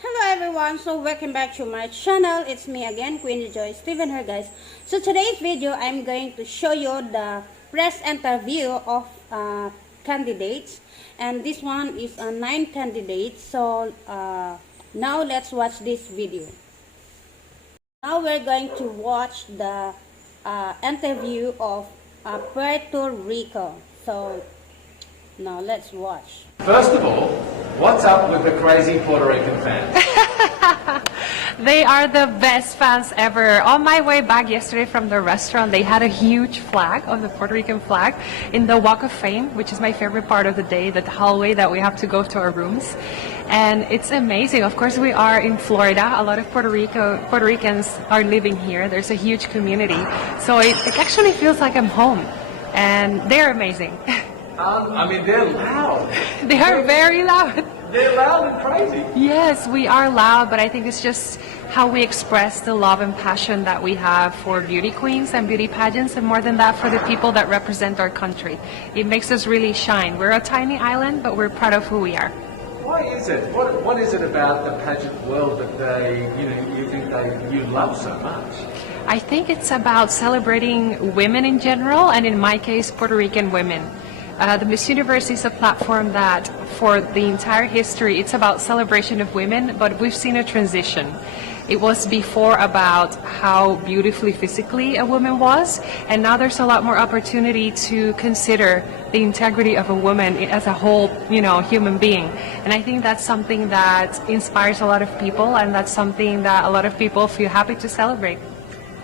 Hello everyone, so welcome back to my channel. It's me again, Queen Joy Steven here, guys. So today's video, I'm going to show you the press interview of candidates, and this one is 9 candidates. So now let's watch this video. Now we're going to watch the interview of Puerto Rico. So now let's watch. First of all, what's up with the crazy Puerto Rican fans? They are the best fans ever. On my way back yesterday from the restaurant, they had a huge flag of the Puerto Rican flag in the Walk of Fame, which is my favorite part of the day, the hallway that we have to go to our rooms. And it's amazing. Of course, we are in Florida. A lot of Puerto Ricans are living here. There's a huge community. So it actually feels like I'm home. And they're amazing. I mean, they're loud. They are very loud. They're loud and crazy. Yes, we are loud, but I think it's just how we express the love and passion that we have for beauty queens and beauty pageants, and more than that, for the people that represent our country. It makes us really shine. We're a tiny island, but we're proud of who we are. Why is it? What is it about the pageant world that you love so much? I think it's about celebrating women in general, and in my case, Puerto Rican women. The Miss Universe is a platform that, for the entire history, it's about celebration of women, but we've seen a transition. It was before about how beautifully physically a woman was, and now there's a lot more opportunity to consider the integrity of a woman as a whole, human being. And I think that's something that inspires a lot of people, and that's something that a lot of people feel happy to celebrate.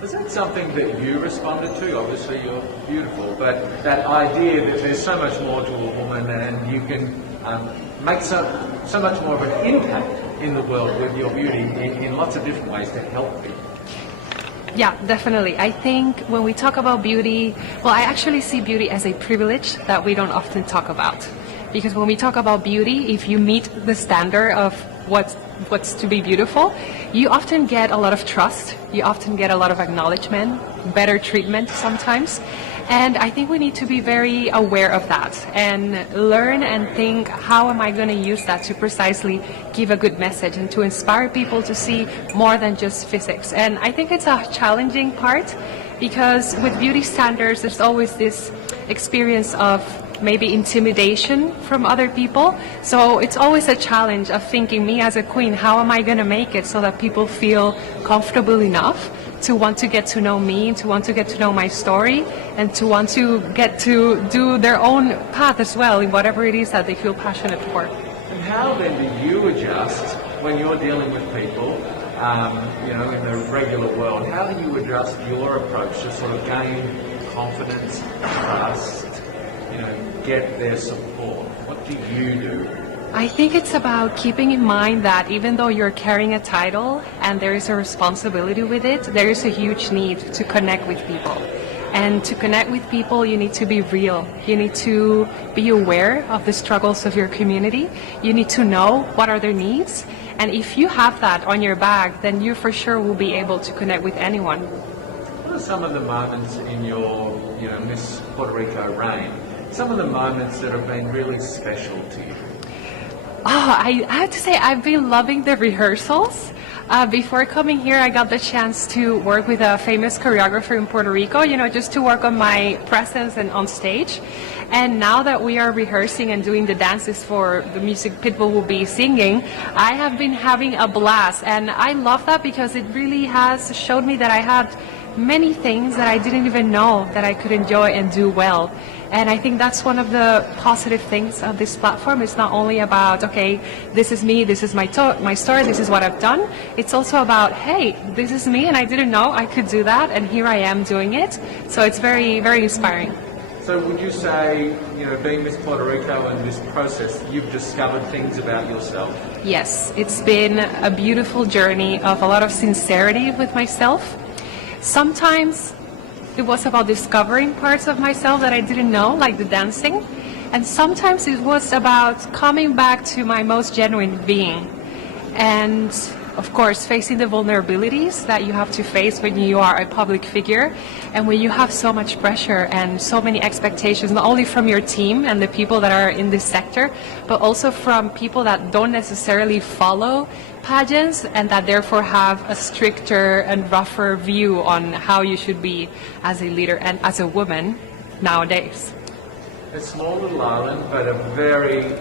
Is that something that you responded to? Obviously, you're beautiful, but that idea that there's so much more to a woman and you can make so much more of an impact in the world with your beauty in lots of different ways to help people. Yeah, definitely. I think when we talk about beauty, I actually see beauty as a privilege that we don't often talk about. Because when we talk about beauty, if you meet the standard of what's to be beautiful, you often get a lot of trust, you often get a lot of acknowledgement, better treatment sometimes. And I think we need to be very aware of that and learn and think, how am I going to use that to precisely give a good message and to inspire people to see more than just physics. And I think it's a challenging part, because with beauty standards, there's always this experience of maybe intimidation from other people. So it's always a challenge of thinking, me as a queen, how am I going to make it so that people feel comfortable enough to want to get to know me, to want to get to know my story, and to want to get to do their own path as well in whatever it is that they feel passionate for. And how then do you adjust when you're dealing with people, in the regular world? How do you adjust your approach to sort of gain confidence, trust, get their support? What do you do? I think it's about keeping in mind that even though you're carrying a title and there is a responsibility with it, there is a huge need to connect with people. And to connect with people, you need to be real. You need to be aware of the struggles of your community. You need to know what are their needs. And if you have that on your bag, then you for sure will be able to connect with anyone. What are some of the moments in your, Miss Puerto Rico reign? Some of the moments that have been really special to you? I have to say, I've been loving the rehearsals. Before coming here, I got the chance to work with a famous choreographer in Puerto Rico, just to work on my presence and on stage. And now that we are rehearsing and doing the dances for the music Pitbull will be singing, I have been having a blast. And I love that because it really has showed me that I had many things that I didn't even know that I could enjoy and do well. And I think that's one of the positive things of this platform. It's not only about, okay, this is me, this is my story, this is what I've done. It's also about, hey, this is me and I didn't know I could do that, and here I am doing it. So it's very, very inspiring. So would you say, being Miss Puerto Rico and this process, you've discovered things about yourself? Yes, it's been a beautiful journey of a lot of sincerity with myself. Sometimes it was about discovering parts of myself that I didn't know, like the dancing. And sometimes it was about coming back to my most genuine being. And of course, facing the vulnerabilities that you have to face when you are a public figure and when you have so much pressure and so many expectations, not only from your team and the people that are in this sector, but also from people that don't necessarily follow pageants and that therefore have a stricter and rougher view on how you should be as a leader and as a woman nowadays. A small little island, but a very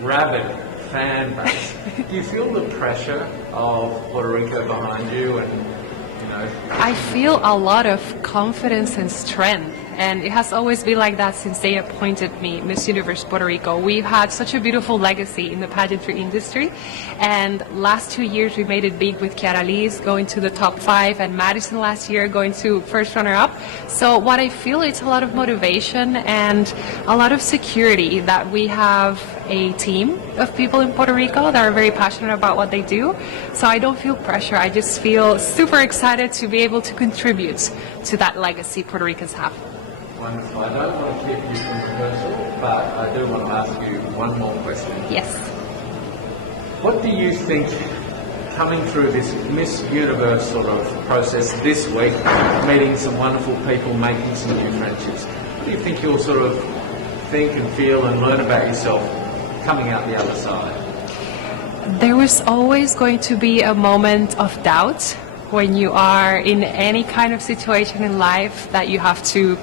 rabid fan base. Do you feel the pressure of Puerto Rico behind you and, you know? I feel a lot of confidence and strength, and it has always been like that since they appointed me Miss Universe Puerto Rico. We've had such a beautiful legacy in the pageantry industry, and last 2 years we made it big with Kiara Lee's going to the top 5 and Madison last year going to first runner-up. So what I feel, it's a lot of motivation and a lot of security that we have a team of people in Puerto Rico that are very passionate about what they do. So I don't feel pressure. I just feel super excited to be able to contribute to that legacy Puerto Ricans have. Wonderful. I don't want to keep you controversial, but I do want to ask you one more question. Yes. What do you think, coming through this Miss Universe sort of process this week, meeting some wonderful people, making some new friendships, what do you think you'll sort of think and feel and learn about yourself coming out the other side? There was always going to be a moment of doubt when you are in any kind of situation in life that you have to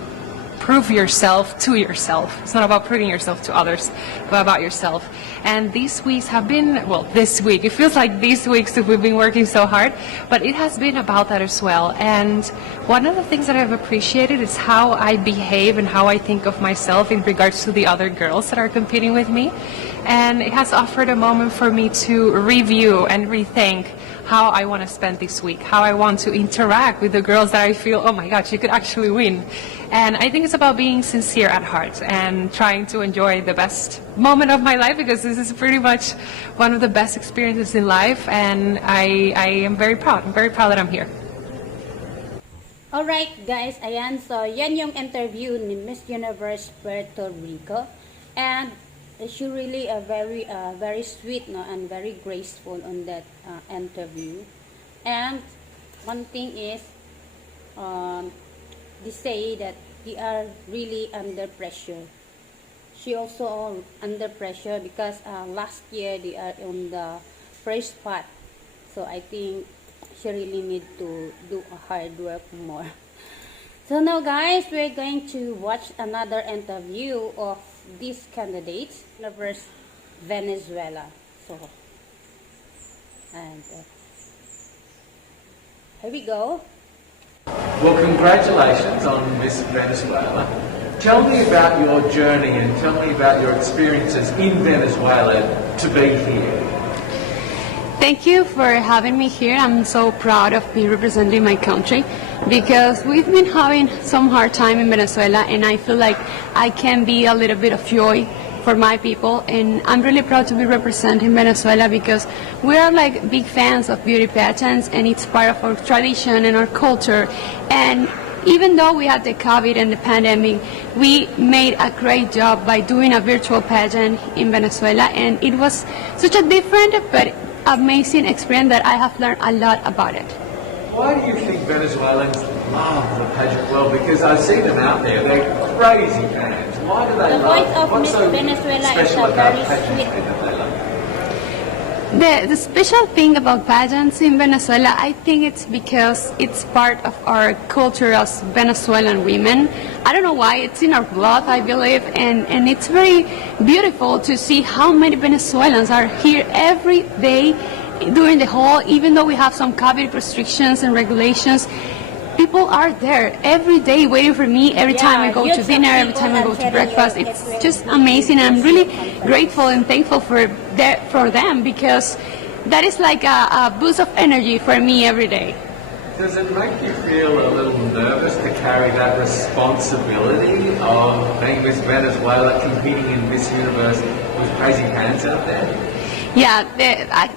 prove yourself to yourself. It's not about proving yourself to others, but about yourself. And these weeks have been, well, this week, it feels like these weeks that we've been working so hard, but it has been about that as well. And one of the things that I've appreciated is how I behave and how I think of myself in regards to the other girls that are competing with me. And it has offered a moment for me to review and rethink how I want to spend this week, how I want to interact with the girls that I feel, oh my God, she could actually win. And I think it's about being sincere at heart and trying to enjoy the best moment of my life, because this is pretty much one of the best experiences in life, and I am very proud. I'm very proud that I'm here. Alright guys, ayan, so yan yung interview ni Miss Universe Puerto Rico, and she really very sweet, no, and very graceful on that interview. And one thing is, they say that they are really under pressure. She also under pressure because last year they are on the first spot. So I think she really need to do a hard work more. So now guys, we're going to watch another interview of these candidates versus Venezuela. So, and here we go. Well, congratulations on Miss Venezuela. Tell me about your journey and tell me about your experiences in Venezuela to be here. Thank you for having me here. I'm so proud of being representing my country, because we've been having some hard time in Venezuela, and I feel like I can be a little bit of joy for my people, and I'm really proud to be representing Venezuela because we are like big fans of beauty pageants, and it's part of our tradition and our culture. And even though we had the COVID and the pandemic, we made a great job by doing a virtual pageant in Venezuela, and it was such a different but amazing experience that I have learned a lot about it. Why do you think Venezuelans love the pageant world? Because I see them out there, they're crazy fans. Why do they The love voice of what's Miss so Venezuela is special a about very pageantry sweet. that they love? The special thing about pageants in Venezuela, I think it's because it's part of our culture as Venezuelan women. I don't know why, it's in our blood, I believe, and it's very beautiful to see how many Venezuelans are here every day during the whole, even though we have some COVID restrictions and regulations. People are there every day waiting for me every time I go to dinner, every time I go to breakfast. It's just amazing. I'm really grateful and thankful for them, because that is like a boost of energy for me every day. Does it make you feel a little nervous to carry that responsibility of being Miss Venezuela, competing in Miss Universe with crazy fans out there? Yeah,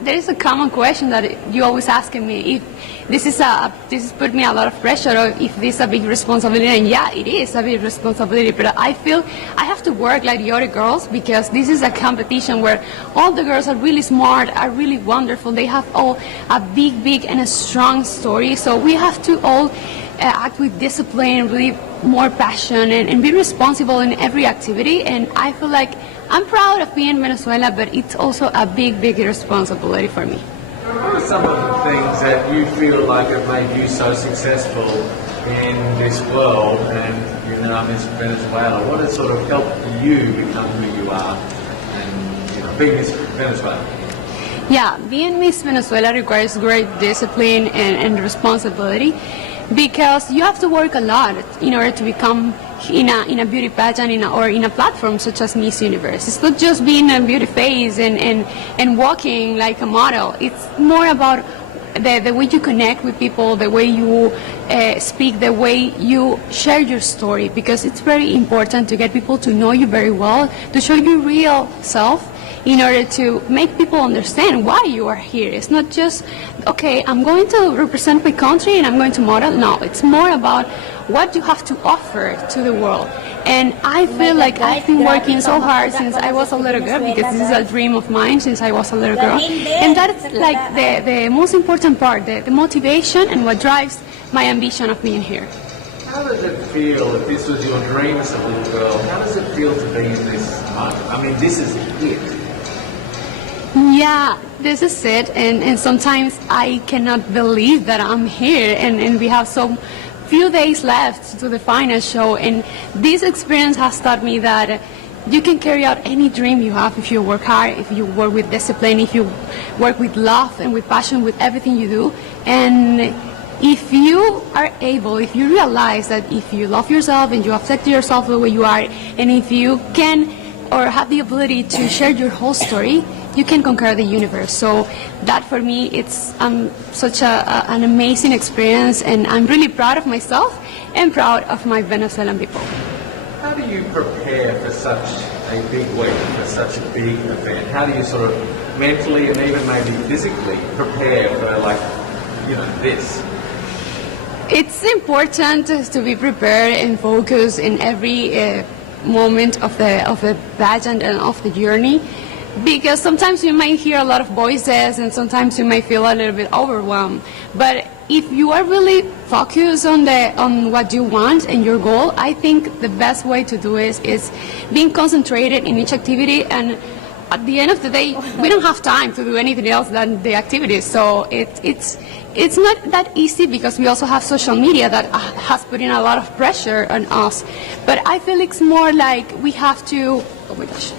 there is a common question that you always asking me if this is put me a lot of pressure, or if this is a big responsibility. And yeah, it is a big responsibility, but I feel I have to work like the other girls, because this is a competition where all the girls are really smart, are really wonderful. They have all a big and a strong story. So we have to all act with discipline, really more passion, and be responsible in every activity. And I feel like I'm proud of being in Venezuela, but it's also a big responsibility for me. What are some of the things that you feel like have made you so successful in this world and you now Miss Venezuela? What has sort of helped you become who you are and being Miss Venezuela? Yeah, being Miss Venezuela requires great discipline and responsibility, because you have to work a lot in order to become in a beauty pageant or in a platform such as Miss Universe. It's not just being a beauty face and walking like a model. It's more about the way you connect with people, the way you speak, the way you share your story, because it's very important to get people to know you very well, to show your real self, in order to make people understand why you are here. It's not just, okay, I'm going to represent my country and I'm going to model. No, it's more about what you have to offer to the world. And I feel like I've been working so hard since I was a little girl, because this is a dream of mine since I was a little girl. And that's like the most important part, the motivation and what drives my ambition of being here. How does it feel, if this was your dream as a little girl, how does it feel to be in this moment? I mean, this is it. Yeah, this is it, and sometimes I cannot believe that I'm here, and we have so few days left to the final show, and this experience has taught me that you can carry out any dream you have if you work hard, if you work with discipline, if you work with love and with passion with everything you do. And if you are able, if you realize that if you love yourself and you accept yourself the way you are, and if you can or have the ability to share your whole story, you can conquer the universe. So that for me, it's such an amazing experience, and I'm really proud of myself and proud of my Venezuelan people. How do you prepare for such a big week, for such a big event? How do you sort of mentally and even maybe physically prepare for this? It's important to be prepared and focused in every moment of the pageant and of the journey, because sometimes you might hear a lot of voices and sometimes you might feel a little bit overwhelmed. But if you are really focused on what you want and your goal, I think the best way to do it is being concentrated in each activity. And at the end of the day, we don't have time to do anything else than the activities. So it's not that easy, because we also have social media that has put in a lot of pressure on us. But I feel it's more like we have to, oh my gosh,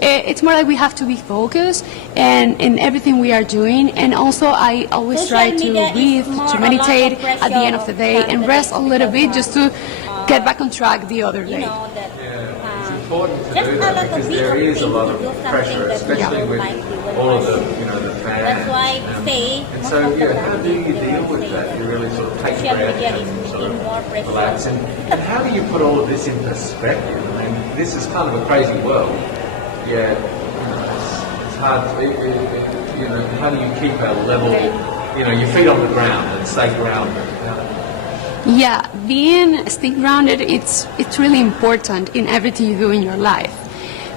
it's more like we have to be focused in everything we are doing. And also I always try to breathe, to meditate at the end of the day, and rest a little bit just to get back on track the other day. It's important to do that, because there is a lot of pressure, especially with all of the fans. That's why and so, how do you deal with that? You really sort of take a breath and sort of relax. And how do you put all of this in perspective? I mean, this is kind of a crazy world. Yeah, it's hard. How do you keep a level, your feet on the ground and stay grounded? Yeah, stay grounded, it's really important in everything you do in your life,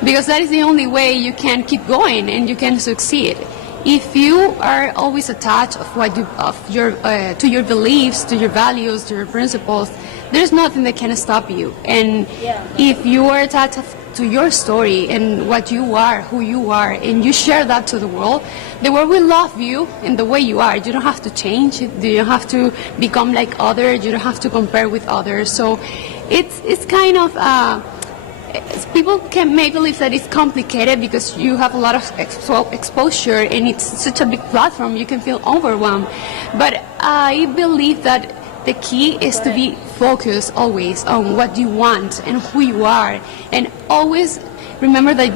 because that is the only way you can keep going and you can succeed. If you are always attached to your beliefs, to your values, to your principles, there's nothing that can stop you. And if you are attached to your story and what you are, who you are, and you share that to the world will love you in the way you are. You don't have to change. You don't have to become like others. You don't have to compare with others. So it's kind of people may believe that it's complicated because you have a lot of exposure and it's such a big platform, you can feel overwhelmed. But I believe that the key is to be focused always on what you want and who you are, and always remember that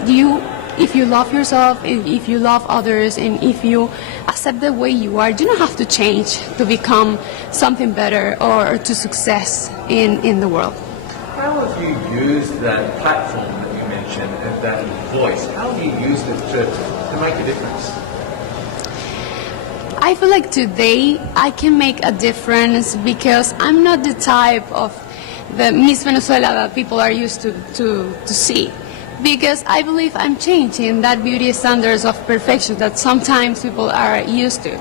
if you love yourself, if you love others, and if you accept the way you are, you don't have to change to become something better or to success in the world. How have you used that platform that you mentioned, and that voice? How have you used it to to make a difference? I feel like today I can make a difference because I'm not the type of the Miss Venezuela that people are used to see. Because I believe I'm changing that beauty standards of perfection that sometimes people are used to.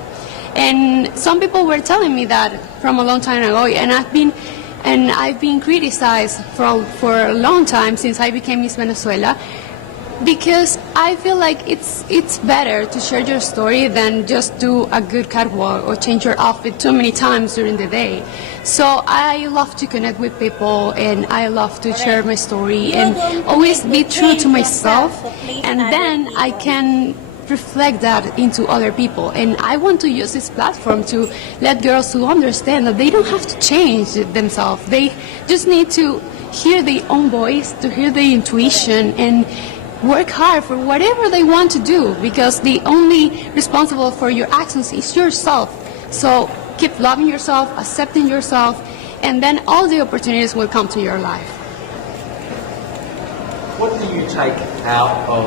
And some people were telling me that from a long time ago, and I've been criticized for a long time since I became Miss Venezuela, because I feel like it's better to share your story than just do a good catwalk or change your outfit too many times during the day. So I love to connect with people, and I love to share my story and always be true to myself, and then I can reflect that into other people. And I want to use this platform to let girls to understand that they don't have to change themselves. They just need to hear their own voice, to hear their intuition, and work hard for whatever they want to do, because the only responsible for your actions is yourself. So keep loving yourself, accepting yourself, and then all the opportunities will come to your life. What do you take out of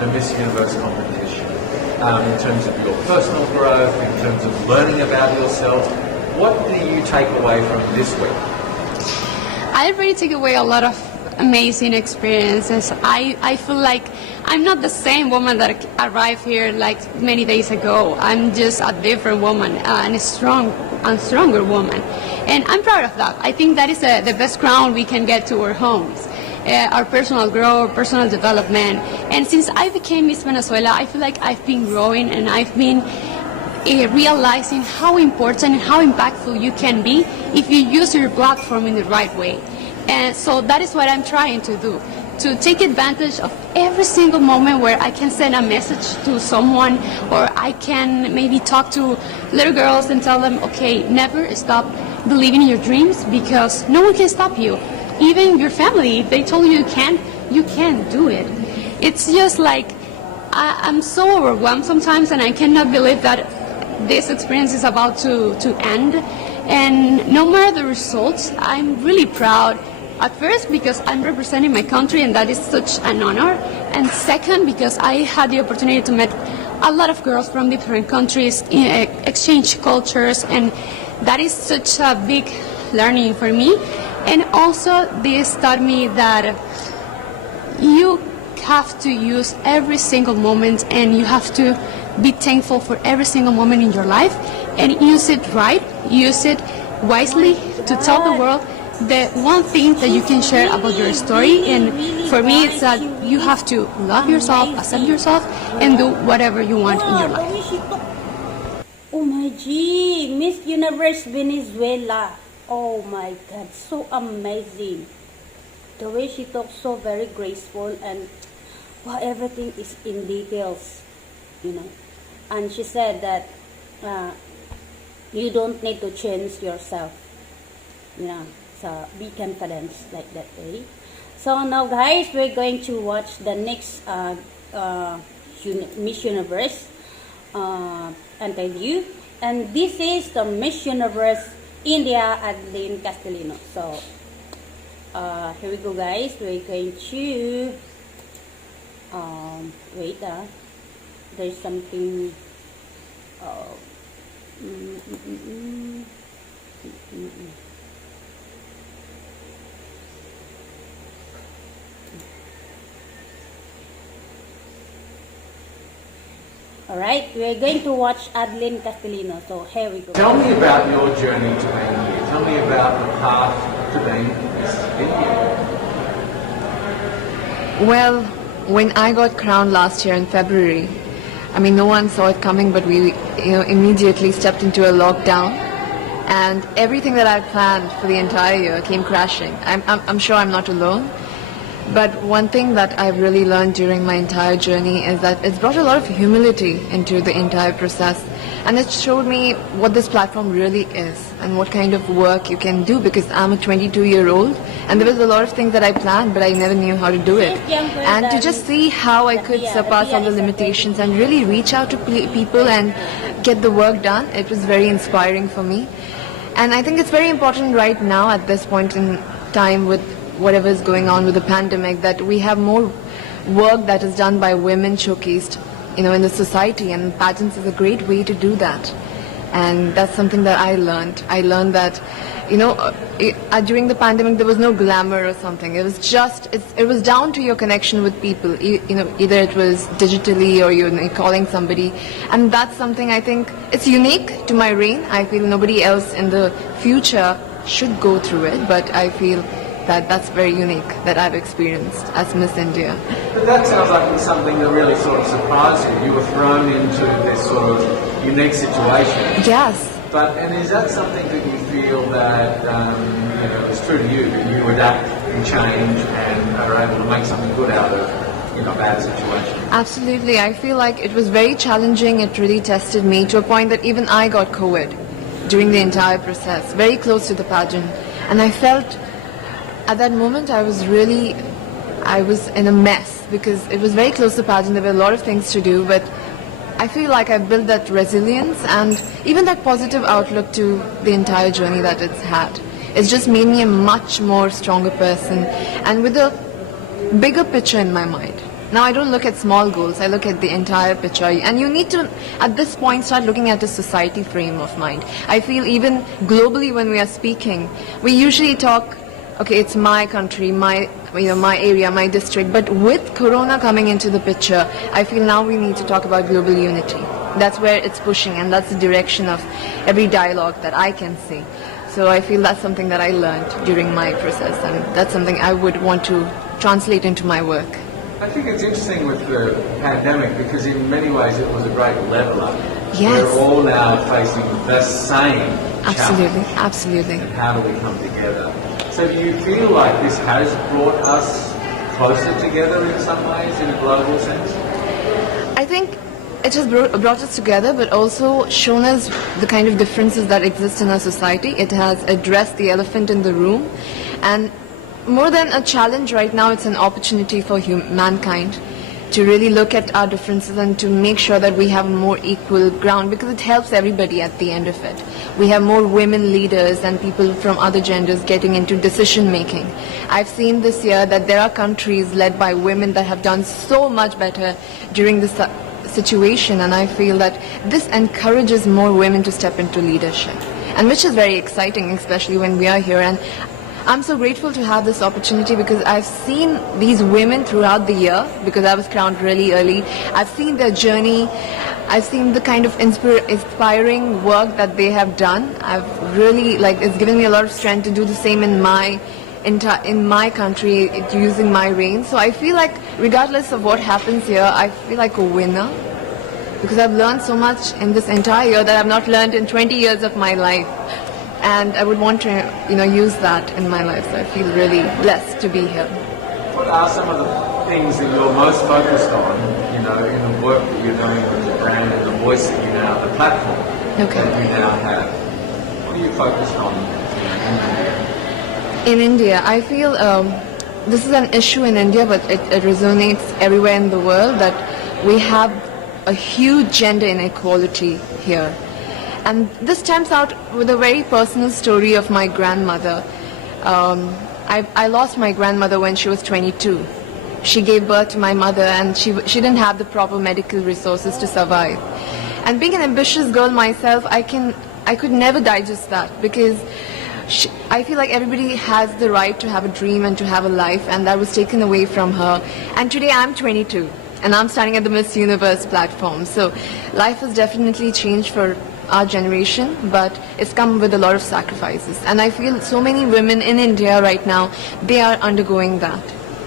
the Miss Universe competition in terms of your personal growth, in terms of learning about yourself? What do you take away from this week? I really take away a lot of amazing experiences. I feel like I'm not the same woman that arrived here like many days ago. I'm just a different woman, and a stronger woman. And I'm proud of that. I think that is the best crown we can get to our homes. Our personal growth, personal development. And since I became Miss Venezuela, I feel like I've been growing, and I've been realizing how important and how impactful you can be if you use your platform in the right way. And so that is what I'm trying to do, to take advantage of every single moment where I can send a message to someone, or I can maybe talk to little girls and tell them, okay, never stop believing in your dreams, because no one can stop you. Even your family, if they told you you can't do it. It's just like, I'm so overwhelmed sometimes, and I cannot believe that this experience is about to end. And no matter the results, I'm really proud. At first, because I'm representing my country, and that is such an honor. And second, because I had the opportunity to meet a lot of girls from different countries, exchange cultures, and that is such a big learning for me. And also, this taught me that you have to use every single moment, and you have to be thankful for every single moment in your life, and use it right, use it wisely to tell the world the one thing that you can share about your story. And for me, it's that you have to love yourself, accept yourself, and do whatever you want in your life. Oh my G, Miss Universe Venezuela. Oh my God, so amazing. The way she talks, so very graceful, and wow, everything is in details, And she said that you don't need to change yourself, so be confident like that way. So now guys, we're going to watch the next Miss Universe interview, and this is the Miss Universe India Adeline Castellino. So here we go guys, we're going to wait, there's something. Alright, we're going to watch Adeline Castellino. So here we go. Tell me about your journey to being here. Tell me about the path to being Miss India. Well, when I got crowned last year in February, no one saw it coming, but we immediately stepped into a lockdown, and everything that I planned for the entire year came crashing. I'm sure I'm not alone. But one thing that I've really learned during my entire journey is that it's brought a lot of humility into the entire process, and it showed me what this platform really is and what kind of work you can do, because I'm a 22-year-old and there was a lot of things that I planned but I never knew how to do it. And to just see how I could surpass all the limitations and really reach out to people and get the work done, it was very inspiring for me. And I think it's very important right now at this point in time with whatever is going on with the pandemic, that we have more work that is done by women showcased in the society, and pageants is a great way to do that. And that's something that I learned. I learned that, during the pandemic there was no glamour or something. It was just, it was down to your connection with people. Either it was digitally or you're calling somebody. And that's something I think it's unique to my reign. I feel nobody else in the future should go through it, but I feel that that's very unique that I've experienced as Miss India. But that sounds like it's something that really sort of surprised you. You were thrown into this sort of unique situation. Yes. And is that something that you feel that is true to you, that you adapt and change and are able to make something good out of a bad situation? Absolutely. I feel like it was very challenging. It really tested me to a point that even I got COVID during the entire process, very close to the pageant. And I felt at that moment I was in a mess because it was very close to the pageant. There were a lot of things to do, but I feel like I built that resilience and even that positive outlook to the entire journey that it's had. It's just made me a much more stronger person and with a bigger picture in my mind. Now I don't look at small goals, I look at the entire picture. And you need to, at this point, start looking at a society frame of mind. I feel even globally when we are speaking, we usually talk, okay, it's my country, my area, my district. But with Corona coming into the picture, I feel now we need to talk about global unity. That's where it's pushing, and that's the direction of every dialogue that I can see. So I feel that's something that I learned during my process, and that's something I would want to translate into my work. I think it's interesting with the pandemic because in many ways it was a great leveler. Yes. We're all now facing the same Absolutely, challenge. absolutely. And how do we come together? So do you feel like this has brought us closer together in some ways, in a global sense? I think it has brought us together, but also shown us the kind of differences that exist in our society. It has addressed the elephant in the room, and more than a challenge right now, it's an opportunity for mankind to really look at our differences and to make sure that we have more equal ground, because it helps everybody at the end of it. We have more women leaders and people from other genders getting into decision making. I've seen this year that there are countries led by women that have done so much better during this situation, and I feel that this encourages more women to step into leadership, and which is very exciting, especially when we are here. And I'm so grateful to have this opportunity because I've seen these women throughout the year, because I was crowned really early. I've seen their journey. I've seen the kind of inspiring work that they have done. I've really, it's given me a lot of strength to do the same in my country, using my reign. So I feel like regardless of what happens here, I feel like a winner, because I've learned so much in this entire year that I've not learned in 20 years of my life. And I would want to, use that in my life. So I feel really blessed to be here. What are some of the things that you're most focused on, in the work that you're doing with the brand and the voice that you now, the platform that you now have? What are you focused on in India? I feel this is an issue in India, but it resonates everywhere in the world, that we have a huge gender inequality here. And this stems out with a very personal story of my grandmother. I lost my grandmother when she was 22. She gave birth to my mother, and she didn't have the proper medical resources to survive. And being an ambitious girl myself, I could never digest that, because I feel like everybody has the right to have a dream and to have a life, and that was taken away from her. And today I'm 22, and I'm standing at the Miss Universe platform. So life has definitely changed for our generation, but it's come with a lot of sacrifices. And I feel so many women in India right now, they are undergoing that.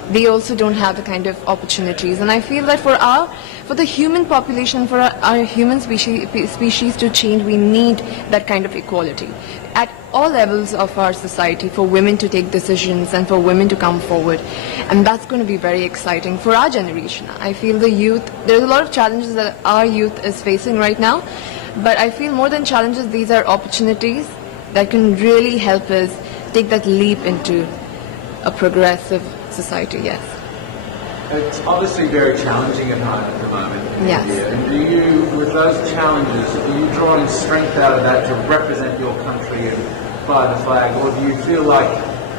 They also don't have the kind of opportunities. And I feel that for the human population, for our human species to change, we need that kind of equality at all levels of our society, for women to take decisions and for women to come forward. And that's going to be very exciting for our generation. I feel the youth, there's a lot of challenges that our youth is facing right now, but I feel more than challenges, these are opportunities that can really help us take that leap into a progressive society. Yes. It's obviously very challenging at the moment in Yes. India. And do you, with those challenges, are you drawing strength out of that to represent your country and fly the flag, or do you feel like,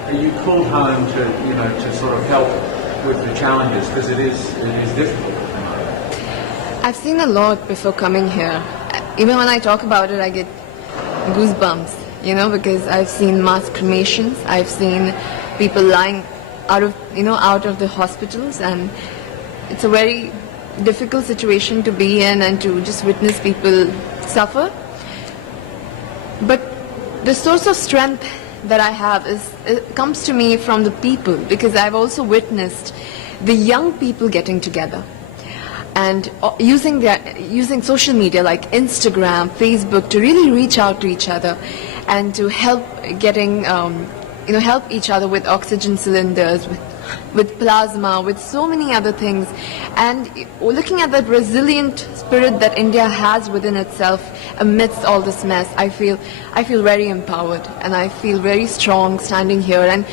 are you called home to, to sort of help with the challenges, because it is difficult at the moment? I've seen a lot before coming here. Even when I talk about it, I get goosebumps, because I've seen mass cremations. I've seen people lying out of the hospitals, and it's a very difficult situation to be in and to just witness people suffer. But the source of strength that I have it comes to me from the people, because I've also witnessed the young people getting together and using social media like Instagram, Facebook to really reach out to each other and to help help each other with oxygen cylinders, with plasma, with so many other things. And looking at that resilient spirit that India has within itself amidst all this mess, I feel very empowered, and I feel very strong standing here. And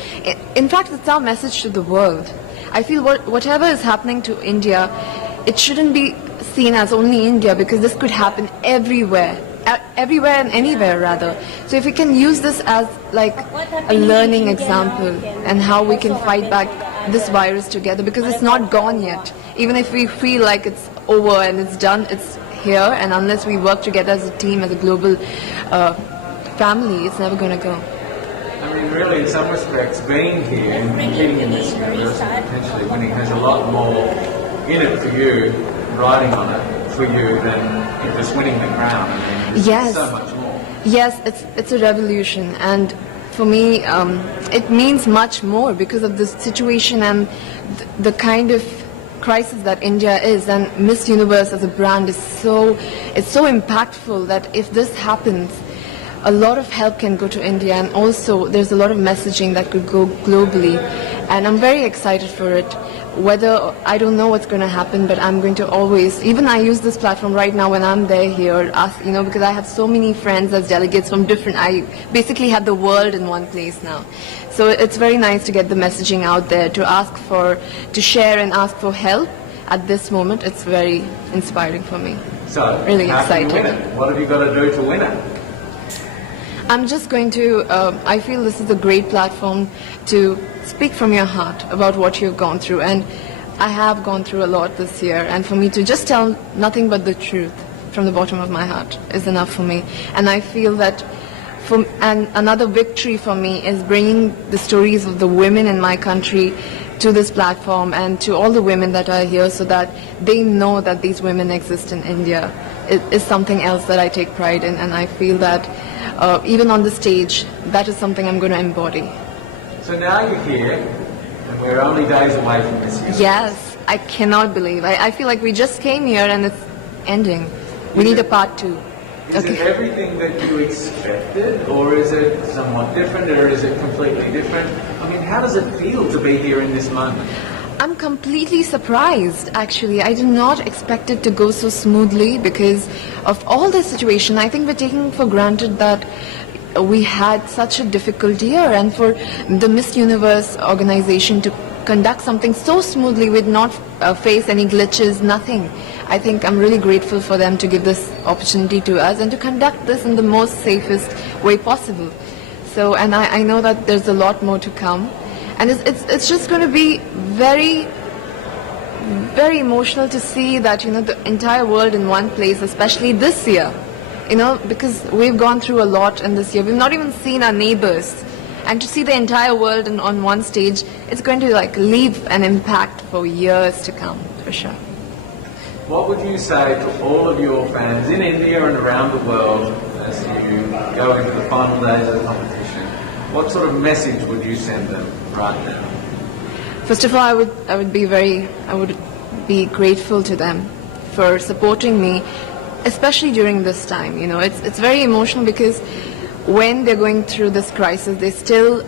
in fact, it's our message to the world. I feel whatever is happening to India, it shouldn't be seen as only India, because this could happen everywhere and anywhere rather. So if we can use this as like a learning example and how we can fight back this virus together, because it's not gone yet. Even if we feel like it's over and it's done, it's here, and unless we work together as a team, as a global family, it's never going to go. I mean, really, in some respects, being here and competing in this universe and potentially winning has a lot more in it for you, riding on it for you, than just winning the crown. I mean, yes. So much more. Yes, it's a revolution, and for me, it means much more because of the situation and the kind of crisis that India is. And Miss Universe as a brand is so impactful that if this happens, a lot of help can go to India, and also there's a lot of messaging that could go globally, and I'm very excited for it. Whether, I don't know what's going to happen, but I'm going to always, even I use this platform right now when I'm there here, because I have so many friends as delegates from I basically have the world in one place now. So it's very nice to get the messaging out there, to share and ask for help at this moment. It's very inspiring for me. So, really how excited. can you win it? What have you got to do to win it? I'm just going to, I feel this is a great platform to speak from your heart about what you've gone through. And I have gone through a lot this year. And for me to just tell nothing but the truth from the bottom of my heart is enough for me. And I feel that and another victory for me is bringing the stories of the women in my country to this platform and to all the women that are here, so that they know that these women exist in India. It is something else that I take pride in, and I feel that even on the stage, that is something I'm going to embody. So now you're here, and we're only days away from this year. Yes, I cannot believe. I feel like we just came here and it's ending. We need a part 2. Is it everything that you expected, or is it somewhat different, or is it completely different? I mean, how does it feel to be here in this moment? I'm completely surprised, actually. I did not expect it to go so smoothly because of all this situation. I think we're taking for granted that we had such a difficult year, and for the Miss Universe organization to conduct something so smoothly with not face any glitches, nothing. I think I'm really grateful for them to give this opportunity to us and to conduct this in the most safest way possible. So, and I know that there's a lot more to come. And it's just going to be very, very emotional to see that, the entire world in one place, especially this year, because we've gone through a lot in this year. We've not even seen our neighbors. And to see the entire world on one stage, it's going to leave an impact for years to come, for sure. What would you say to all of your fans in India and around the world as you go into the final days of the competition? What sort of message would you send them right now? First of all, I would be grateful to them for supporting me, especially during this time. It's very emotional because when they're going through this crisis, they still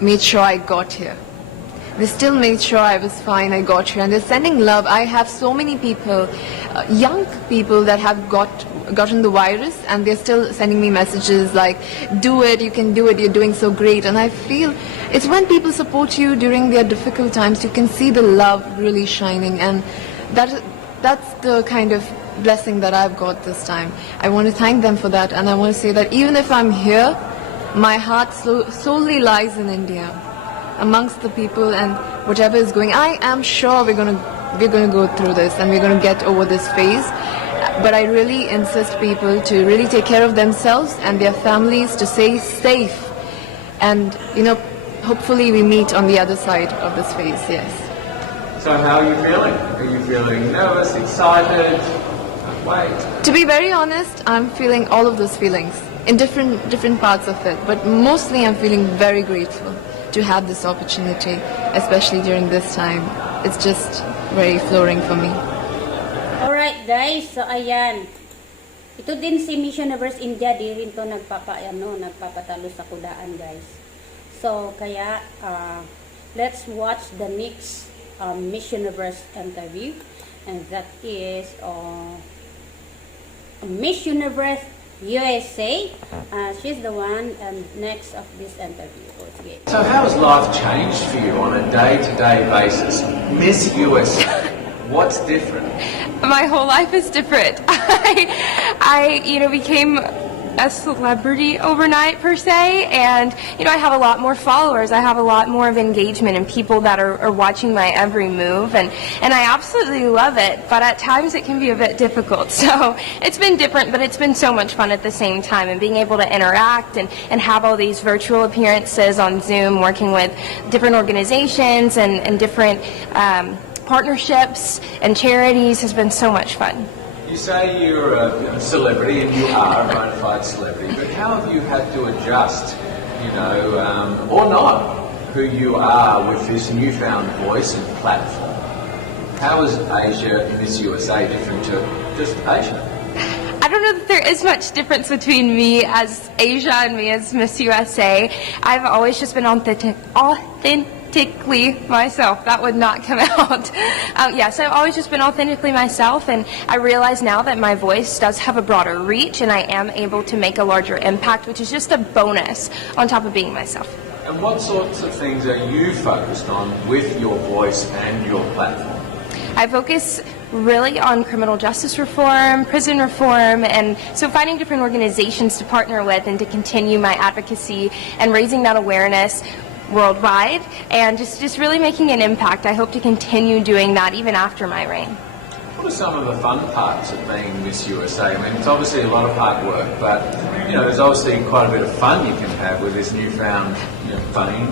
made sure I got here. They still made sure I was fine, I got here, and they're sending love. I have so many people, young people that have gotten the virus, and they're still sending me messages like, do it, you can do it, you're doing so great. And I feel it's when people support you during their difficult times, you can see the love really shining, and that's the kind of blessing that I've got this time. I want to thank them for that, and I want to say that even if I'm here, my heart solely lies in India, amongst the people and whatever is going. I am sure we're going to we're going to go through this and we're going to get over this phase. But I really insist people to really take care of themselves and their families, to stay safe. And, hopefully we meet on the other side of this phase, yes. So how are you feeling? Are you feeling nervous, excited? Wait. To be very honest, I'm feeling all of those feelings in different parts of it. But mostly I'm feeling very grateful to have this opportunity, especially during this time. It's just very flooring for me. Alright guys, so ayan. Ito din si Miss Universe India, di rin to nagpapatalo sa kudaan guys. So kaya, let's watch the next Miss Universe interview. And that is Miss Universe USA. She's the one next of this interview. So how has life changed for you on a day-to-day basis? Miss USA, what's different? My whole life is different. I became a celebrity overnight per se, and I have a lot more followers. I have a lot more of engagement and people that are watching my every move, and I absolutely love it, but at times it can be a bit difficult. So it's been different, but it's been so much fun at the same time, and being able to interact and have all these virtual appearances on Zoom, working with different organizations and different partnerships and charities has been so much fun. You say you're a celebrity, and you are a bona fide celebrity, but how have you had to adjust, or not, who you are with this newfound voice and platform? How is Asia Miss USA different to just Asia? I don't know that there is much difference between me as Asia and me as Miss USA. I've always just been authentically myself. That would not come out. Yes, I've always just been authentically myself, and I realize now that my voice does have a broader reach, and I am able to make a larger impact, which is just a bonus on top of being myself. And what sorts of things are you focused on with your voice and your platform? I focus really on criminal justice reform, prison reform, and so finding different organizations to partner with and to continue my advocacy and raising that awareness worldwide, and just really making an impact. I hope to continue doing that even after my reign. What are some of the fun parts of being Miss USA? I mean, it's obviously a lot of hard work, but there's obviously quite a bit of fun you can have with this newfound fame.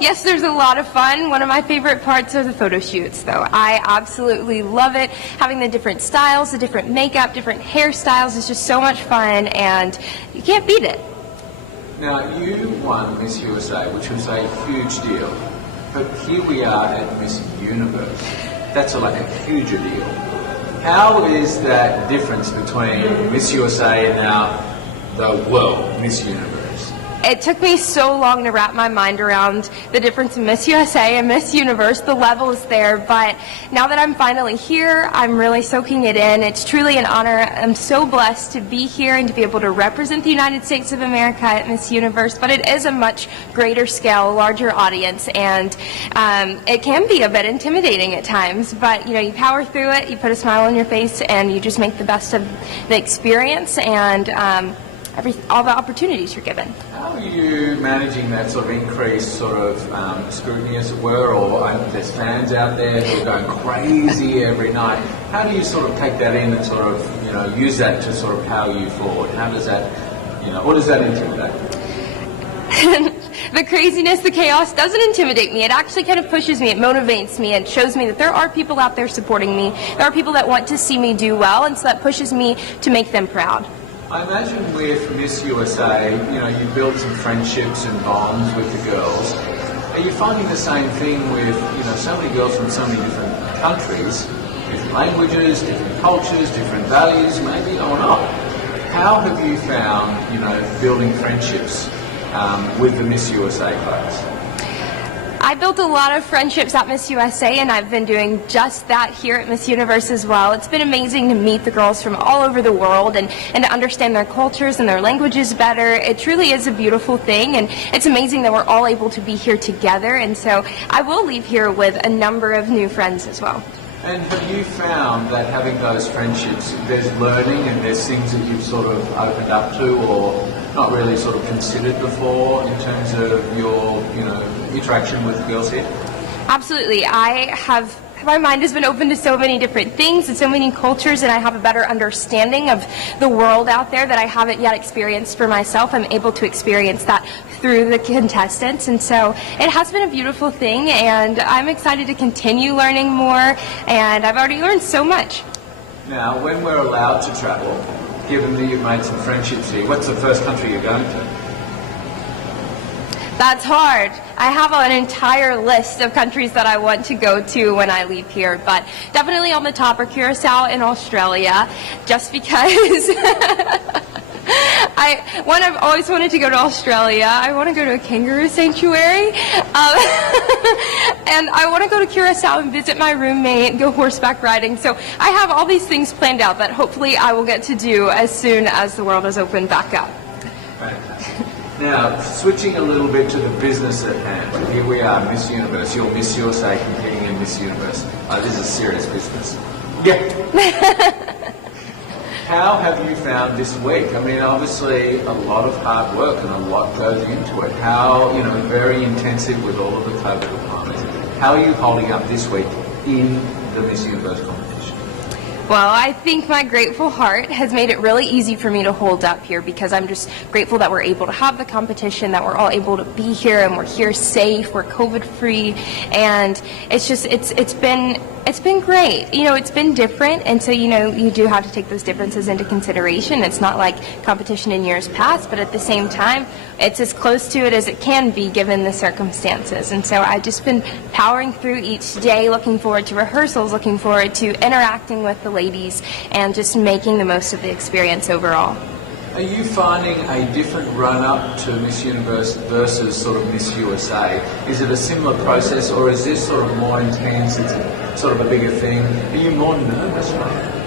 Yes, there's a lot of fun. One of my favorite parts are the photo shoots, though. I absolutely love it. Having the different styles, the different makeup, different hairstyles is just so much fun, and you can't beat it. Now, you won Miss USA, which was a huge deal, but here we are at Miss Universe. That's like a huger deal. How is that difference between Miss USA and now the world Miss Universe? It took me so long to wrap my mind around the difference in Miss USA and Miss Universe, the levels there, but now that I'm finally here, I'm really soaking it in. It's truly an honor. I'm so blessed to be here and to be able to represent the United States of America at Miss Universe, but it is a much greater scale, larger audience, and it can be a bit intimidating at times, but you power through it, you put a smile on your face, and you just make the best of the experience and all the opportunities you're given. How are you managing that sort of increased sort of scrutiny, as it were, or there's fans out there who are going crazy every night? How do you sort of take that in and sort of, use that to sort of power you forward? How does that, what does that intimidate? The craziness, the chaos doesn't intimidate me. It actually kind of pushes me, it motivates me, and shows me that there are people out there supporting me. There are people that want to see me do well, and so that pushes me to make them proud. I imagine with Miss USA, you build some friendships and bonds with the girls. Are you finding the same thing with, so many girls from so many different countries, different languages, different cultures, different values, maybe, or not? How have you found, building friendships with the Miss USA folks? I built a lot of friendships at Miss USA, and I've been doing just that here at Miss Universe as well. It's been amazing to meet the girls from all over the world and to understand their cultures and their languages better. It truly is a beautiful thing, and it's amazing that we're all able to be here together, and so I will leave here with a number of new friends as well. And have you found that having those friendships, there's learning and there's things that you've sort of opened up to or not really sort of considered before in terms of your, interaction with girls here? Absolutely. I have my mind has been open to so many different things and so many cultures, and I have a better understanding of the world out there that I haven't yet experienced for myself. I'm able to experience that through the contestants, and so it has been a beautiful thing, and I'm excited to continue learning more, and I've already learned so much. Now, when we're allowed to travel, given that you've made some friendships here, what's the first country you're going to? That's hard. I have an entire list of countries that I want to go to when I leave here, but definitely on the top are Curacao and Australia, just because I've always wanted to go to Australia. I want to go to a kangaroo sanctuary, and I want to go to Curacao and visit my roommate and go horseback riding. So I have all these things planned out that hopefully I will get to do as soon as the world is opened back up. Fantastic. Now, switching a little bit to the business at hand. Here we are, Miss Universe. You're Miss USA competing in Miss Universe. This is serious business. Yeah. How have you found this week? I mean, obviously a lot of hard work and a lot goes into it. How, very intensive with all of the COVID requirements. How are you holding up this week in the Miss Universe competition? Well, I think my grateful heart has made it really easy for me to hold up here, because I'm just grateful that we're able to have the competition, that we're all able to be here, and we're here safe, we're COVID-free, and it's been great. It's been different, and so, you do have to take those differences into consideration. It's not like competition in years past, but at the same time, it's as close to it as it can be given the circumstances. And so I've just been powering through each day, looking forward to rehearsals, looking forward to interacting with the ladies, and just making the most of the experience overall. Are you finding a different run-up to Miss Universe versus sort of Miss USA? Is it a similar process, or is this sort of more intense? It's sort of a bigger thing. Are you more nervous, right?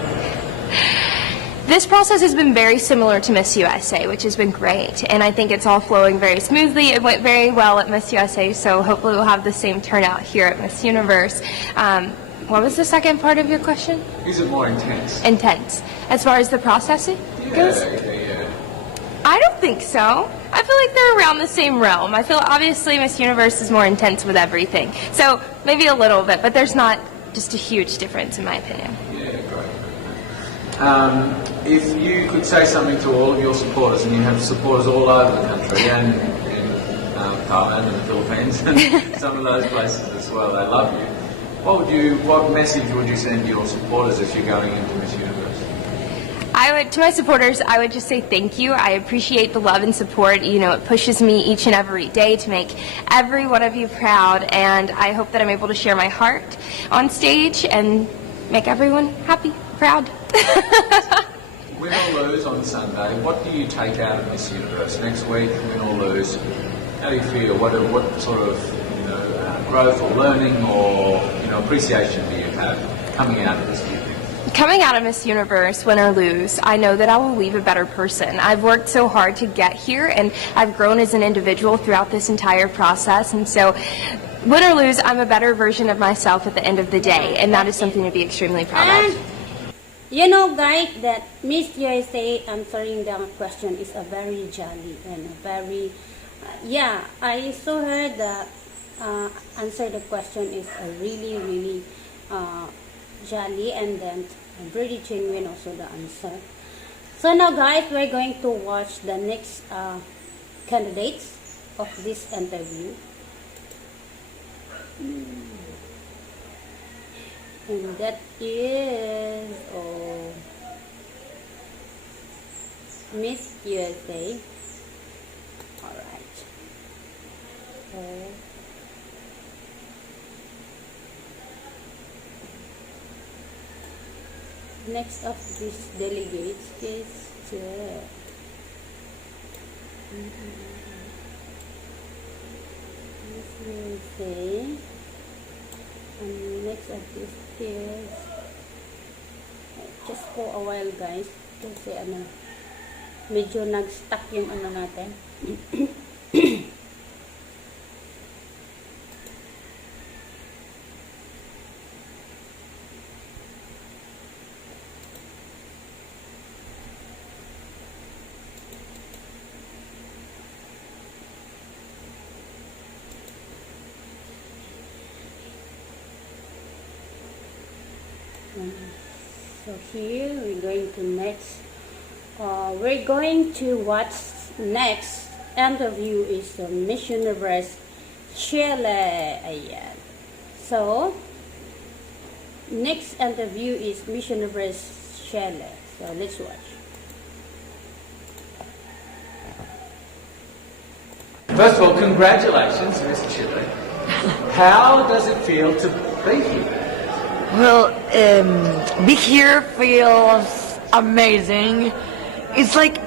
This process has been very similar to Miss USA, which has been great, and I think it's all flowing very smoothly. It went very well at Miss USA, so hopefully we'll have the same turnout here at Miss Universe. What was the second part of your question? Is it more intense? Intense. As far as the processing goes? Yeah. I don't think so. I feel like they're around the same realm. I feel obviously Miss Universe is more intense with everything. So maybe a little bit, but there's not just a huge difference in my opinion. Yeah, great. If you could say something to all of your supporters, and you have supporters all over the country, and in Thailand and the Philippines, and some of those places as well, they love you. What message would you send to your supporters if you're going into Miss Universe? To my supporters, I would just say thank you. I appreciate the love and support. It pushes me each and every day to make every one of you proud, and I hope that I'm able to share my heart on stage and make everyone happy, proud. Win or lose on Sunday, what do you take out of Miss Universe next week? Win or lose, how do you feel? What sort of growth or learning or appreciation do you have coming out of this evening? Coming out of Miss Universe, win or lose, I know that I will leave a better person. I've worked so hard to get here, and I've grown as an individual throughout this entire process, and so win or lose, I'm a better version of myself at the end of the day, and that is something to be extremely proud of. Guys, that Miss USA answering the question is a very jolly and very, I saw her that answer the question is a really, really jolly, and then very genuine also the answer. So now guys, we're going to watch the next candidates of this interview. And that is Miss USA. Alright. Next of these delegates is Miss USA. And next of this is just for a while guys, kasi medyo nag-stuck yung natin. So here we're going to watch next interview is the Miss Universe Chile. Ayan. So next interview is Miss Universe Chile. So let's watch. First of all, congratulations, Miss Chile. How does it feel to be here? Well, be here feels amazing. It's like,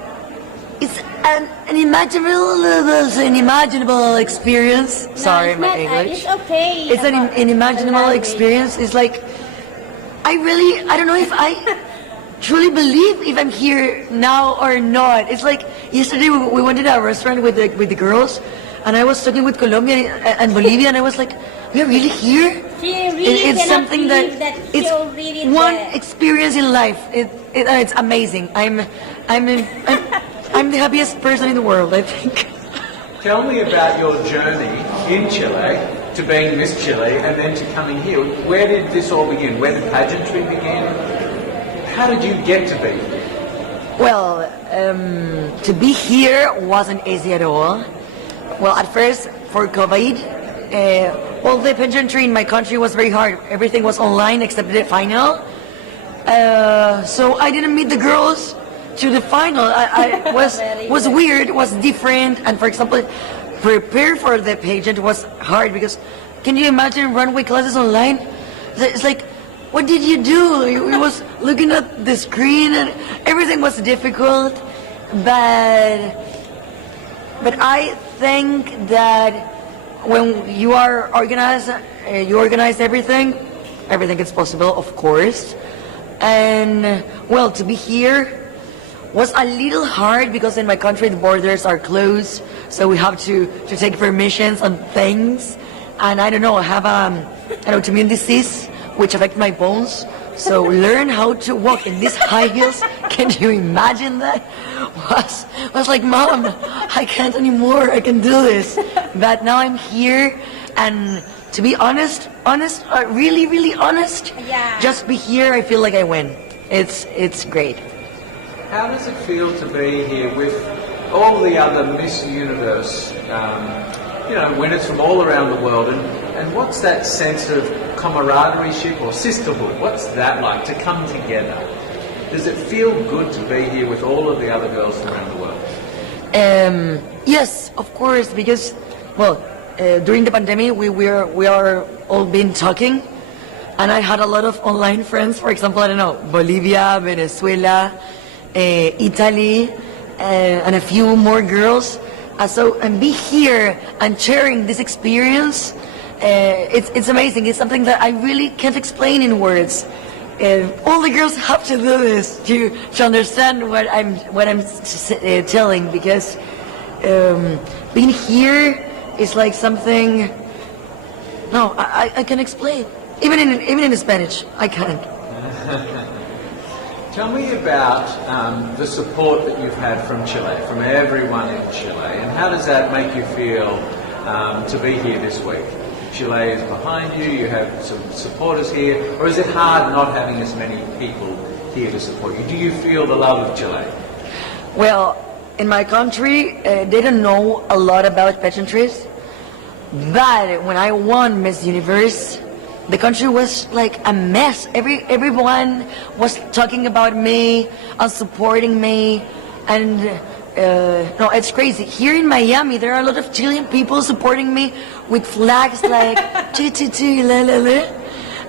it's an unimaginable experience. Sorry, it's my not, English. it's okay. It's an about unimaginable the experience. It's like, I don't know if I truly believe if I'm here now or not. It's like, yesterday we went to a restaurant with the girls, and I was talking with Colombia and Bolivia, and I was like, we're really here? She really It's cannot something believe that she it's already one there. experience in life. It's amazing. I'm the happiest person in the world, I think. Tell me about your journey in Chile to being Miss Chile and then to coming here. Where did this all begin? Where did pageantry begin? How did you get to be here? Well, to be here wasn't easy at all. Well, at first, for COVID, all the pageantry in my country was very hard. Everything was online except the final. So I didn't meet the girls to the final. I was weird, was different, and for example, prepare for the pageant was hard because can you imagine runway classes online? It's like, what did you do? You was looking at the screen and everything was difficult, but I think that when you are organized, you organize everything is possible, of course. And well, to be here was a little hard because in my country the borders are closed, so we have to take permissions on things. And I don't know, I have autoimmune disease which affect my bones. So learn how to walk in these high heels. Can you imagine that? Was like, Mom, I can't anymore. I can do this. But now I'm here, and to be honest, really honest. Yeah. Just be here. I feel like I win. It's great. How does it feel to be here with all the other Miss Universe, winners from all around the world, and what's that sense of camaraderie or sisterhood? What's that like to come together? Does it feel good to be here with all of the other girls from around the world? Yes, of course, because during the pandemic we are all been talking, and I had a lot of online friends. For example, I don't know, Bolivia, Venezuela, Italy, and a few more girls. And be here and sharing this experience, it's amazing. It's something that I really can't explain in words. All the girls have to do this to understand what I'm telling, because being here is like something. No, I can explain. Even in Spanish, I can't. Tell me about the support that you've had from Chile, from everyone in Chile, and how does that make you feel to be here this week? Chile is behind you, you have some supporters here, or is it hard not having as many people here to support you? Do you feel the love of Chile? Well, in my country, they don't know a lot about pageantries, but when I won Miss Universe, the country was like a mess. Everyone was talking about me and supporting me, and no, it's crazy. Here in Miami, there are a lot of Chilean people supporting me with flags like la la la.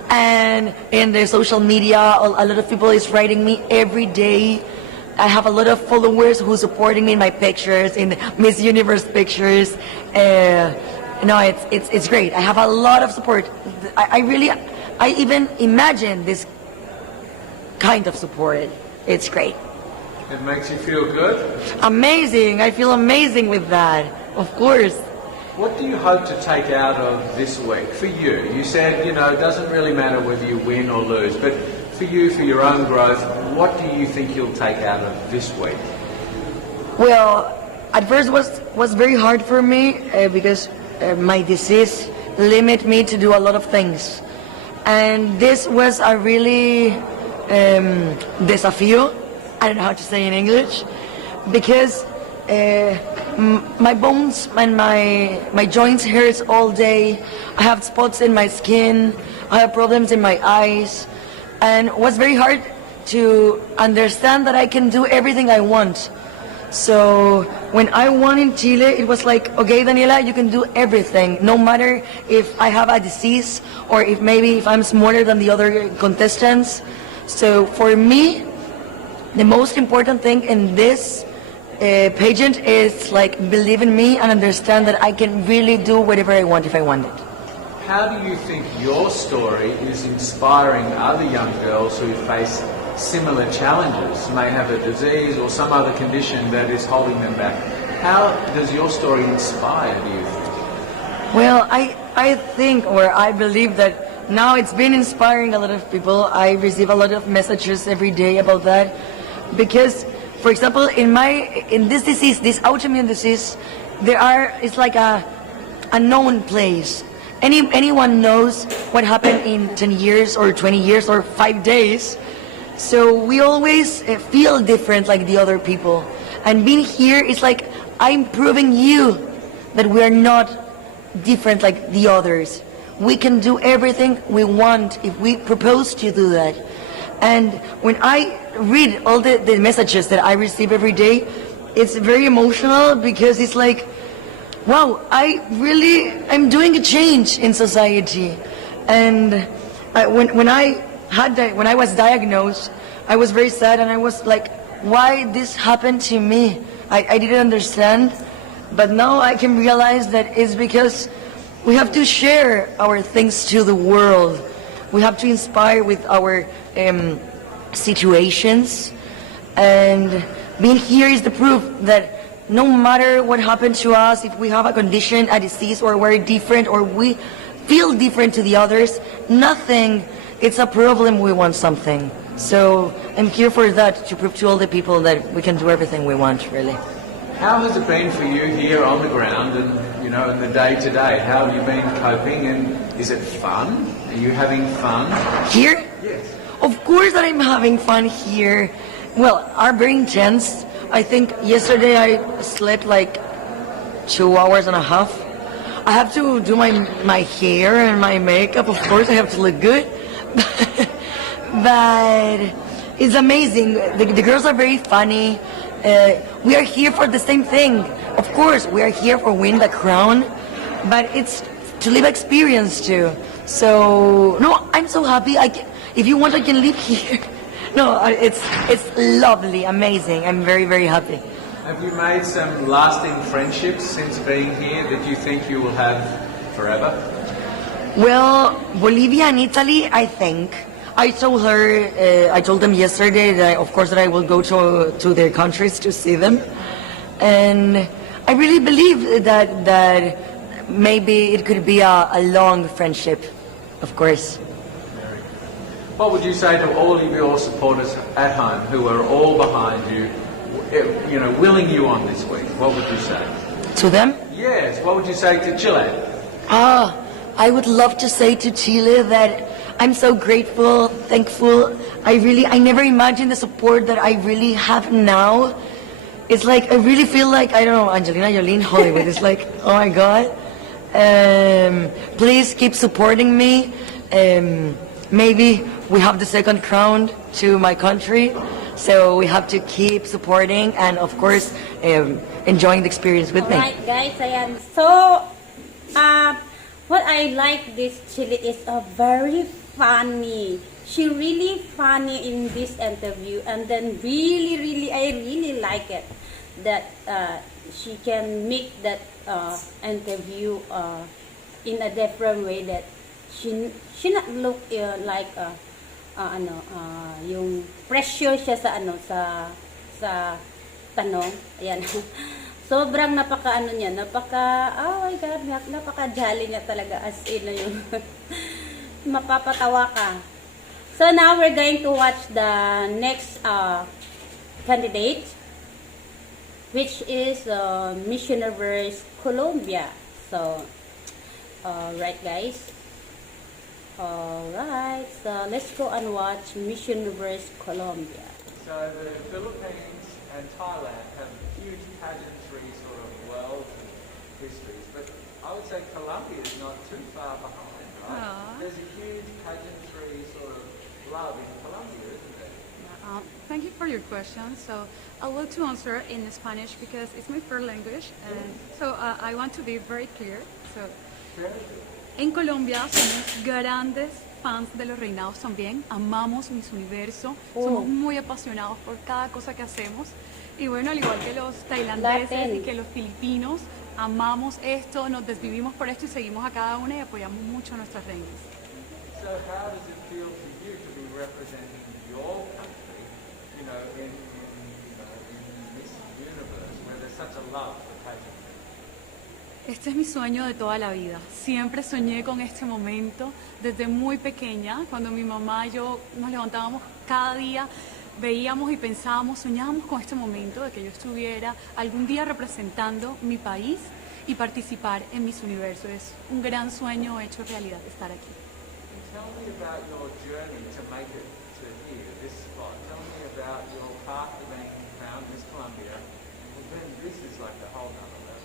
And in their social media, a lot of people is writing me every day. I have a lot of followers who supporting me in my pictures, in Miss Universe pictures. No, it's great. I have a lot of support. I even imagine this kind of support. It's great. It makes you feel good? Amazing. I feel amazing with that. Of course. What do you hope to take out of this week for you? You said, it doesn't really matter whether you win or lose, but for you, for your own growth, what do you think you'll take out of this week? Well, at first was very hard for me because my disease limit me to do a lot of things. And this was a really desafío. I don't know how to say in English, because my bones and my joints hurts all day. I have spots in my skin. I have problems in my eyes, and it was very hard to understand that I can do everything I want. So when I won in Chile, it was like, okay, Daniela, you can do everything, no matter if I have a disease or if I'm smaller than the other contestants. So for me, the most important thing in this pageant is like believe in me and understand that I can really do whatever I want if I want it. How do you think your story is inspiring other young girls who face similar challenges, may have a disease or some other condition that is holding them back? How does your story inspire, do you think? Well, I think, or I believe that now it's been inspiring a lot of people. I receive a lot of messages every day about that, because, for example, in this disease, this autoimmune disease, it's like a known place. Anyone knows what happened in 10 years or 20 years or 5 days. So we always feel different like the other people. And being here is like, I'm proving you that we are not different like the others. We can do everything we want if we propose to do that. And when I read all the messages that I receive every day, it's very emotional, because it's like, wow, I'm doing a change in society. And when I was diagnosed, I was very sad, and I was like, why this happened to me? I didn't understand, but now I can realize that it's because we have to share our things to the world. We have to inspire with our situations, and being here is the proof that no matter what happened to us, if we have a condition, a disease, or we're different, or we feel different to the others, nothing, it's a problem, we want something. So I'm here for that, to prove to all the people that we can do everything we want, really. How has it been for you here on the ground and, in the day-to-day? How have you been coping, and is it fun? Are you having fun? Here? Yes. Of course that I'm having fun here. Well, are very intense. I think yesterday I slept like 2 hours and a half. I have to do my hair and my makeup. Of course, I have to look good. But it's amazing. The girls are very funny. We are here for the same thing. Of course, we are here for win the crown, but it's to live experience too. So, no, I'm so happy. If you want, I can live here. No, it's lovely, amazing. I'm very, very happy. Have you made some lasting friendships since being here that you think you will have forever? Well, Bolivia and Italy, I think. I told them yesterday that, of course, that I will go to their countries to see them. And I really believe that maybe it could be a long friendship, of course. What would you say to all of your supporters at home who are all behind you, willing you on this week? What would you say? To them? Yes. What would you say to Chile? I would love to say to Chile that I'm so grateful, thankful. I never imagined the support that I really have now. It's like, I really feel like, I don't know, Angelina Jolie, Hollywood. It's like, oh my God. Please keep supporting me. Maybe we have the second crown to my country, so we have to keep supporting and, of course, enjoying the experience with me. Alright guys, ayan. So, what I like this Chile is very funny. She really funny in this interview, and then I really like it that she can make that interview in a different way, that she not look like yung pressure siya sa tanong. Ayan. Sobrang oh my God, napaka-jolly niya talaga, as in yung mapapatawa ka. So now we're going to watch the next candidate, which is Miss Universe Colombia. So, right guys. Alright, so let's go and watch Miss Universe Colombia. So the Philippines and Thailand have huge pageantry sort of world histories, but I would say Colombia is not too far behind, right? There's a huge pageantry sort of love in Colombia, isn't there? Thank you for your question. So I'd like to answer in Spanish because it's my first language, and so I want to be very clear. So, en Colombia somos grandes fans de los reinados también, amamos Miss Universo, somos muy apasionados por cada cosa que hacemos. Y bueno, al igual que los tailandeses y que los filipinos, amamos esto, nos desvivimos por esto y seguimos a cada una y apoyamos mucho a nuestras reinas. So how does it feel to you to be representing your country, you know, in Miss Universe, where there's such a love for pageantry? Este es mi sueño de toda la vida. Siempre soñé con este momento desde muy pequeña, cuando mi mamá y yo nos levantábamos cada día, veíamos y pensábamos, soñábamos con este momento de que yo estuviera algún día representando mi país y participar en Miss Universo. Es un gran sueño hecho realidad estar aquí. Tell me about your journey to make it to here, this spot. Tell me about your path to being crowned Miss Colombia. Well, then this is like a whole nother level.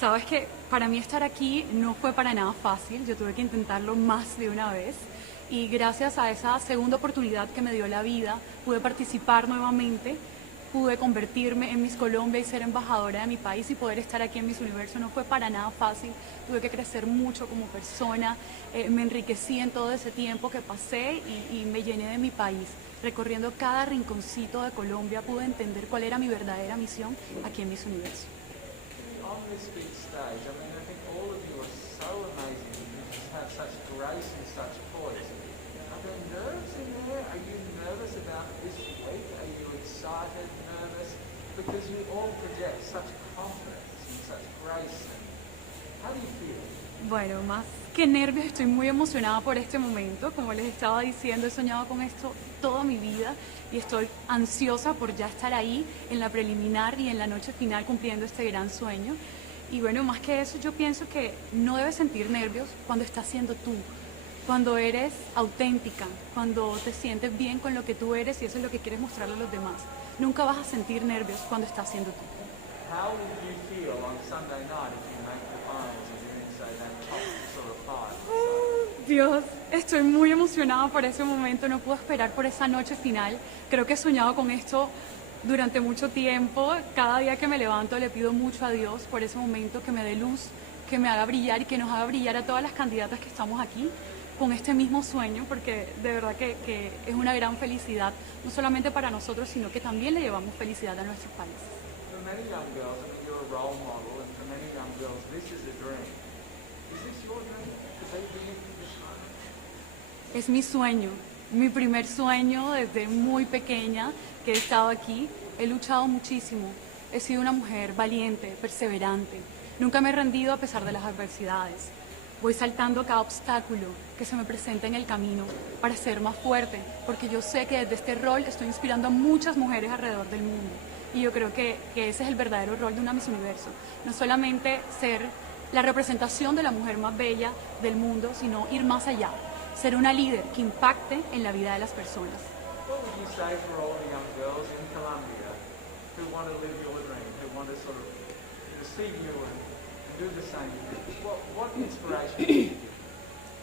Sabes que para mí estar aquí no fue para nada fácil, yo tuve que intentarlo más de una vez y gracias a esa segunda oportunidad que me dio la vida pude participar nuevamente, pude convertirme en Miss Colombia y ser embajadora de mi país y poder estar aquí en Miss Universo. No fue para nada fácil, tuve que crecer mucho como persona, me enriquecí en todo ese tiempo que pasé y me llené de mi país. Recorriendo cada rinconcito de Colombia pude entender cuál era mi verdadera misión aquí en Miss Universo. On this big stage, I mean, I think all of you are so amazing. You just have such grace and such poise. Are there nerves in there? Are you nervous about this week? Are you excited, nervous? Because you all project such confidence and such grace. And how do you feel? Bueno, más que nervios, estoy muy emocionada por este momento. Como les estaba diciendo, he soñado con esto toda mi vida y estoy ansiosa por ya estar ahí en la preliminar y en la noche final cumpliendo este gran sueño. Y bueno, más que eso, yo pienso que no debes sentir nervios cuando estás siendo tú, cuando eres auténtica, cuando te sientes bien con lo que tú eres y eso es lo que quieres mostrarle a los demás. Nunca vas a sentir nervios cuando estás siendo tú. How would you feel on Sunday night if you make the finals and you're in, say, that top sort of five? Dios, estoy muy emocionada por ese momento, no puedo esperar por esa noche final. Creo que he soñado con esto durante mucho tiempo. Cada día que me levanto le pido mucho a Dios por ese momento, que me dé luz, que me haga brillar y que nos haga brillar a todas las candidatas que estamos aquí con este mismo sueño, porque de verdad que es una gran felicidad, no solamente para nosotros, sino que también le llevamos felicidad a nuestros países. For many young girls, I mean, you're a role model, and for many young girls, this is a dream. Is this your dream to be here this time? Es mi sueño, mi primer sueño desde muy pequeña que he estado aquí. He luchado muchísimo, he sido una mujer valiente, perseverante. Nunca me he rendido a pesar de las adversidades. Voy saltando cada obstáculo que se me presenta en el camino para ser más fuerte, porque yo sé que desde este rol estoy inspirando a muchas mujeres alrededor del mundo. Y yo creo que ese es el verdadero rol de una Miss Universo. No solamente ser la representación de la mujer más bella del mundo, sino ir más allá. Ser una líder que impacte en la vida de las personas. What would you say for all the young girls in Colombia who want to live your dream, who want to sort of see you and do the same thing? What inspiration do you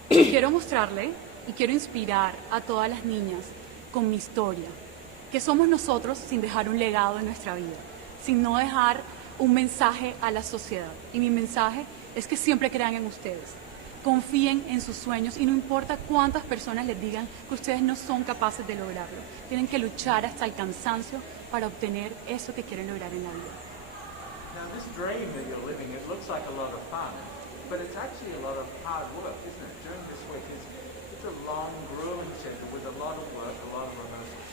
give? Quiero mostrarle y quiero inspirar a todas las niñas con mi historia, que somos nosotros sin dejar un legado en nuestra vida, sin no dejar un mensaje a la sociedad. Y mi mensaje es que siempre crean en ustedes, confíen en sus sueños y no importa cuántas personas les digan que ustedes no son capaces de lograrlo. Tienen que luchar hasta el cansancio para obtener eso que quieren lograr en la vida. Now, this dream that you're living, it looks like a lot of fun, but it's actually a lot of hard work, isn't it? During this week, it's a long, grueling schedule with a lot of work, a lot of rehearsals.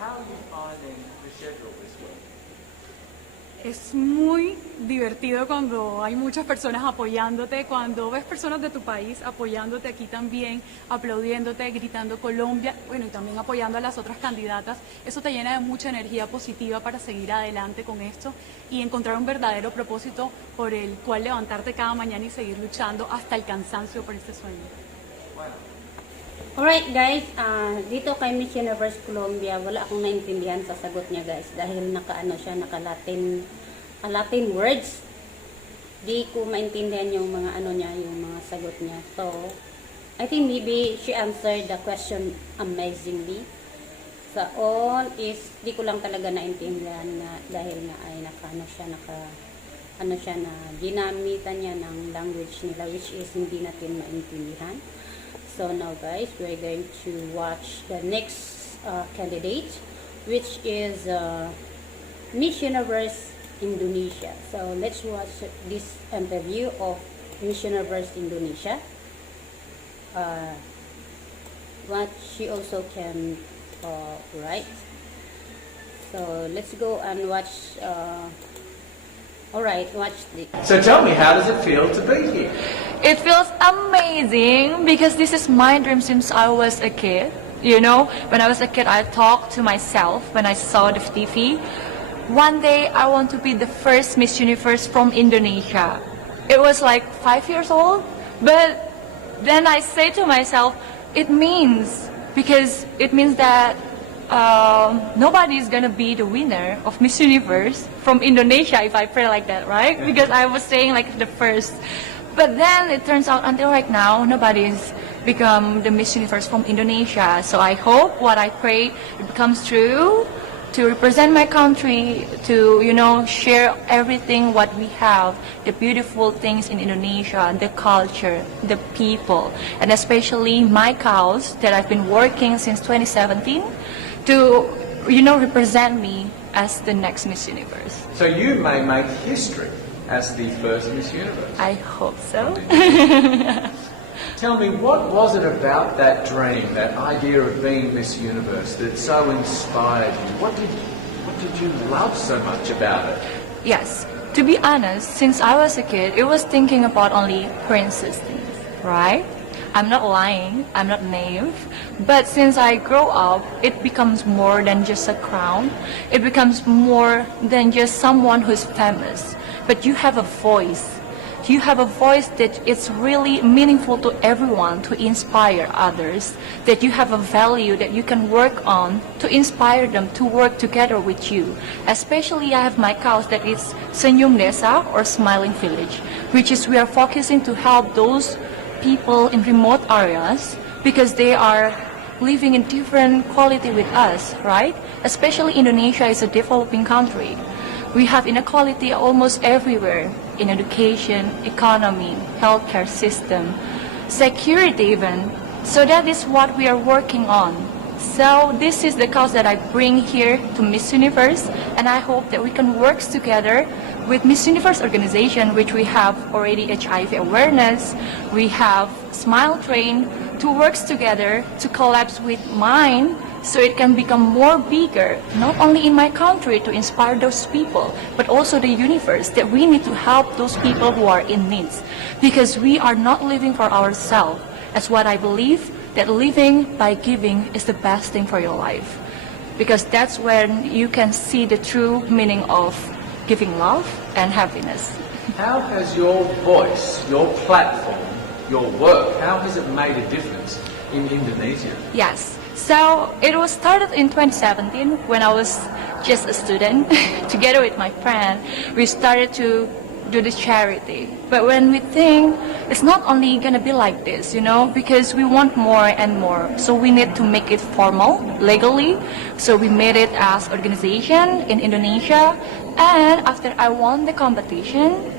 How are you finding the schedule this week? Es muy divertido cuando hay muchas personas apoyándote, cuando ves personas de tu país apoyándote aquí también, aplaudiéndote, gritando Colombia, bueno, y también apoyando a las otras candidatas. Eso te llena de mucha energía positiva para seguir adelante con esto y encontrar un verdadero propósito por el cual levantarte cada mañana y seguir luchando hasta el cansancio por este sueño. Alright guys, dito kay Miss Universe Colombia, wala akong naintindihan sa sagot niya guys dahil naka-ano siya, naka-Latin Latin words. Di ko maintindihan yung mga ano niya, yung mga sagot niya. So, I think maybe she answered the question amazingly. Sa all is, di ko lang talaga naintindihan na dahil nga ay naka-ano siya, na ginamitan niya ng language nila which is hindi natin maintindihan. So now guys, we're going to watch the next candidate, which is Miss Universe Indonesia. So let's watch this interview of Miss Universe Indonesia. What she also can write. So let's go and watch. Alright, watch this. So tell me, how does it feel to be here? It feels amazing because this is my dream since I was a kid. You know, when I was a kid, I talked to myself when I saw the TV. One day, I want to be the first Miss Universe from Indonesia. It was like 5 years old, but then I say to myself, it means that nobody is gonna be the winner of Miss Universe from Indonesia if I pray like that, right? Because I was saying like the first. But then it turns out until right now, nobody's become the Miss Universe from Indonesia. So I hope what I pray it becomes true, to represent my country, to, you know, share everything what we have, the beautiful things in Indonesia, the culture, the people, and especially my cause that I've been working since 2017 to, you know, represent me as the next Miss Universe. So you may make history as the first Miss Universe. I hope so. Tell me, what was it about that dream, that idea of being Miss Universe that so inspired you? What did you love so much about it? Yes, to be honest, since I was a kid, it was thinking about only princess things, right? I'm not lying, I'm not naive, but since I grow up, it becomes more than just a crown. It becomes more than just someone who's famous, but you have a voice. You have a voice that it's really meaningful to everyone, to inspire others, that you have a value that you can work on to inspire them to work together with you. Especially I have my cause that is Senyum Desa or Smiling Village, which is we are focusing to help those people in remote areas because they are living in different quality with us, right? Especially Indonesia is a developing country. We have inequality almost everywhere, in education, economy, healthcare system, security even. So that is what we are working on. So this is the cause that I bring here to Miss Universe, and I hope that we can work together with Miss Universe organization, which we have already HIV awareness, we have Smile Train, to work together to collapse with mine so it can become more bigger, not only in my country to inspire those people, but also the universe, that we need to help those people who are in needs. Because we are not living for ourselves, as what I believe, that living by giving is the best thing for your life. Because that's when you can see the true meaning of giving love and happiness. How has your voice, your platform, your work, how has it made a difference in Indonesia? Yes. So it was started in 2017 when I was just a student. Together with my friend, we started to do this charity. But when we think it's not only gonna be like this, you know, because we want more and more. So we need to make it formal, legally. So we made it as organization in Indonesia. And after I won the competition,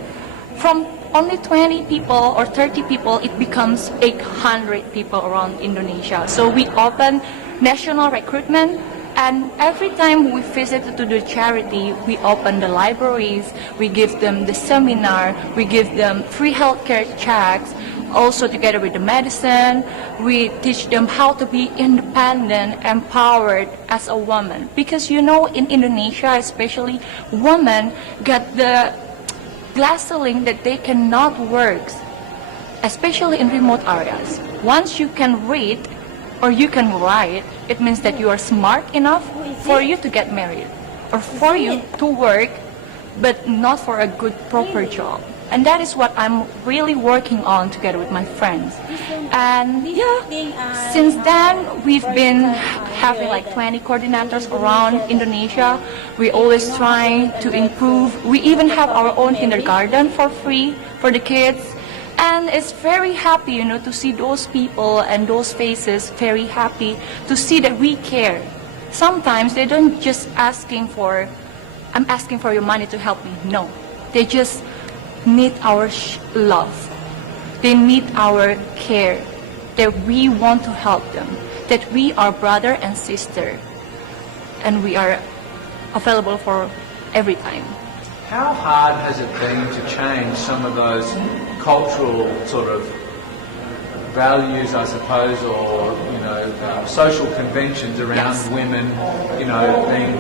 from only 20 people or 30 people, it becomes 800 people around Indonesia. So we open national recruitment, and every time we visit to the charity, we open the libraries, we give them the seminar, we give them free healthcare checks, also together with the medicine, we teach them how to be independent, empowered as a woman. Because you know, in Indonesia especially, women got the glass ceiling that they cannot work, especially in remote areas. Once you can read or you can write, it means that you are smart enough for you to get married or for you to work, but not for a good proper job. And that is what I'm really working on together with my friends. And yeah, since then we've been having like 20 coordinators around Indonesia. We're always trying to improve. We even have our own kindergarten for free for the kids. And it's very happy, you know, to see those people and those faces very happy to see that we care. Sometimes they don't just asking for, I'm asking for your money to help me. No, they just need our love. They need our care, that we want to help them, that we are brother and sister, and we are available for every time. How hard has it been to change some of those cultural sort of values, I suppose, or social conventions around women, being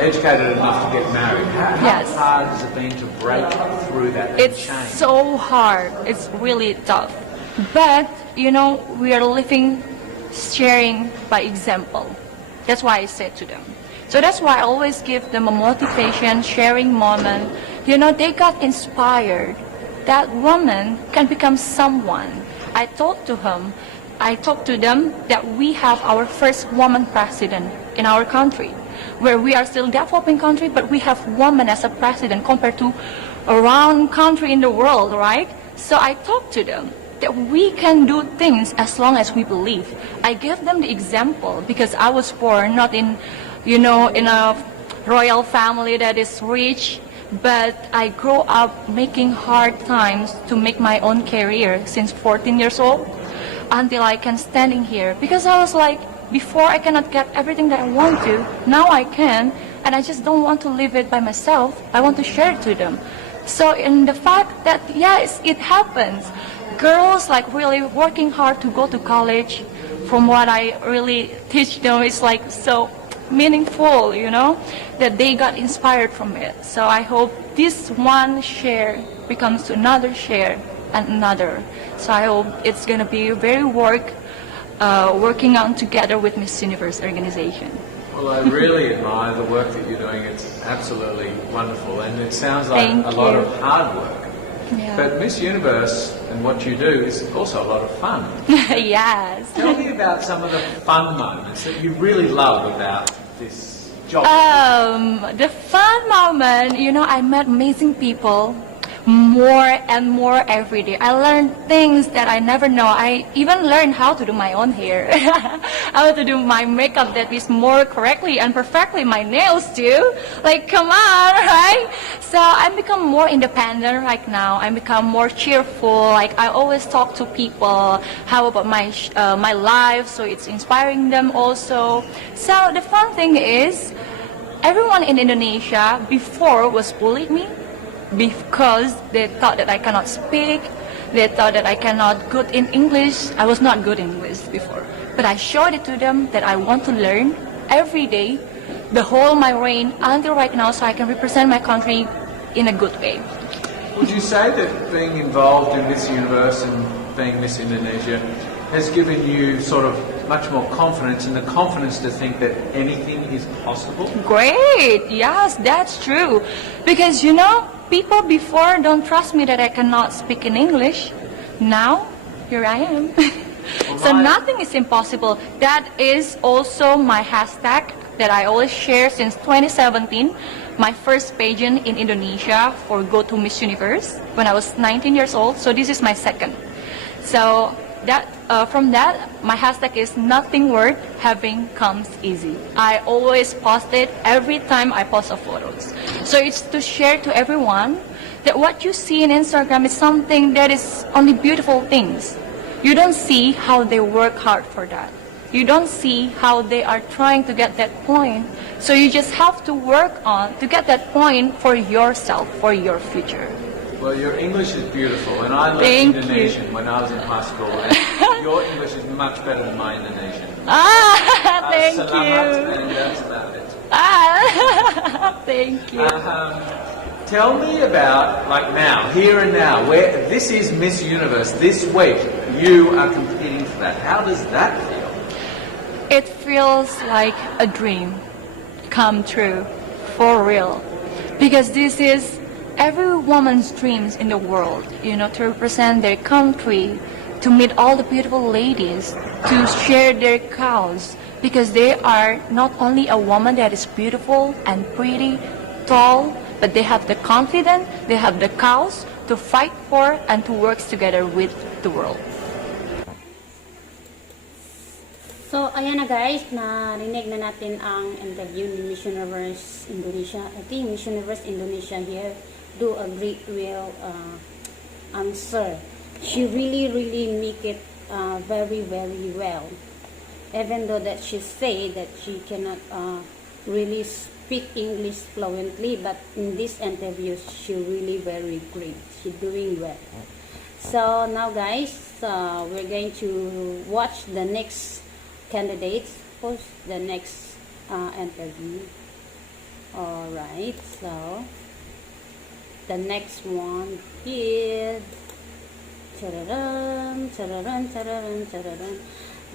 educated enough to get married? How hard has it been to break through that? It's change? So hard. It's really tough. But we are living, sharing by example. That's why I said to them. So that's why I always give them a motivation, sharing moment. They got inspired. That woman can become someone. I talked to them that we have our first woman president in our country, where we are still developing country, but we have women as a president compared to around country in the world, right? So I talked to them that we can do things as long as we believe. I give them the example because I was born not in a royal family that is rich, but I grew up making hard times to make my own career since 14 years old until I can standing here. Because I was like, before I cannot get everything that I want to, now I can, and I just don't want to live it by myself. I want to share it to them. So in the fact that, yes, it happens. Girls like really working hard to go to college, from what I really teach them, it's like so meaningful, that they got inspired from it. So I hope this one share becomes another share and another. So I hope it's going to be very working on together with Miss Universe organization. Well, I really admire the work that you're doing. It's absolutely wonderful, and it sounds like a lot of hard work. Yeah. But Miss Universe and what you do is also a lot of fun. Yes. Tell me about some of the fun moments that you really love about this job. The fun moment, I met amazing people more and more every day. I learned things that I never know. I even learned how to do my own hair, how to do my makeup that is more correctly and perfectly, my nails too. Like, come on, right? So I become more independent right now. I become more cheerful. Like, I always talk to people how about my life, so it's inspiring them also. So the fun thing is, everyone in Indonesia before was bullied me, because they thought that I cannot speak, they thought that I cannot good in English. I was not good in English before. But I showed it to them that I want to learn every day, the whole my reign until right now, so I can represent my country in a good way. Would you say that being involved in Miss Universe and being Miss Indonesia has given you sort of much more confidence, and the confidence to think that anything is possible? Great, yes, that's true. Because people before don't trust me that I cannot speak in English. Now, here I am. So nothing is impossible. That is also my hashtag that I always share since 2017. My first pageant in Indonesia for Go to Miss Universe when I was 19 years old. So this is my second. So from that, my hashtag is nothing worth having comes easy. I always post it every time I post a photos. So it's to share to everyone that what you see in Instagram is something that is only beautiful things. You don't see how they work hard for that. You don't see how they are trying to get that point. So you just have to work on to get that point for yourself, for your future. Well, your English is beautiful, and I learned Indonesian when I was in high school, and your English is much better than my Indonesian. Thank you. And that's about it. Thank you. Tell me about, like now, here and now, where this is Miss Universe. This week, you are competing for that. How does that feel? It feels like a dream come true, for real. Because this is every woman's dreams in the world, to represent their country, to meet all the beautiful ladies, to share their cows, because they are not only a woman that is beautiful and pretty, tall, but they have the confidence, they have the cows to fight for and to work together with the world. So, ayan na guys, narinig na natin ang interview ni Miss Universe Indonesia. I think Miss Universe Indonesia here do a great real answer. She really make it very well. Even though that she say that she cannot really speak English fluently, but in this interview, she really very great. She doing well. So now guys, we're going to watch the next candidates for the next interview. Alright, so the next one is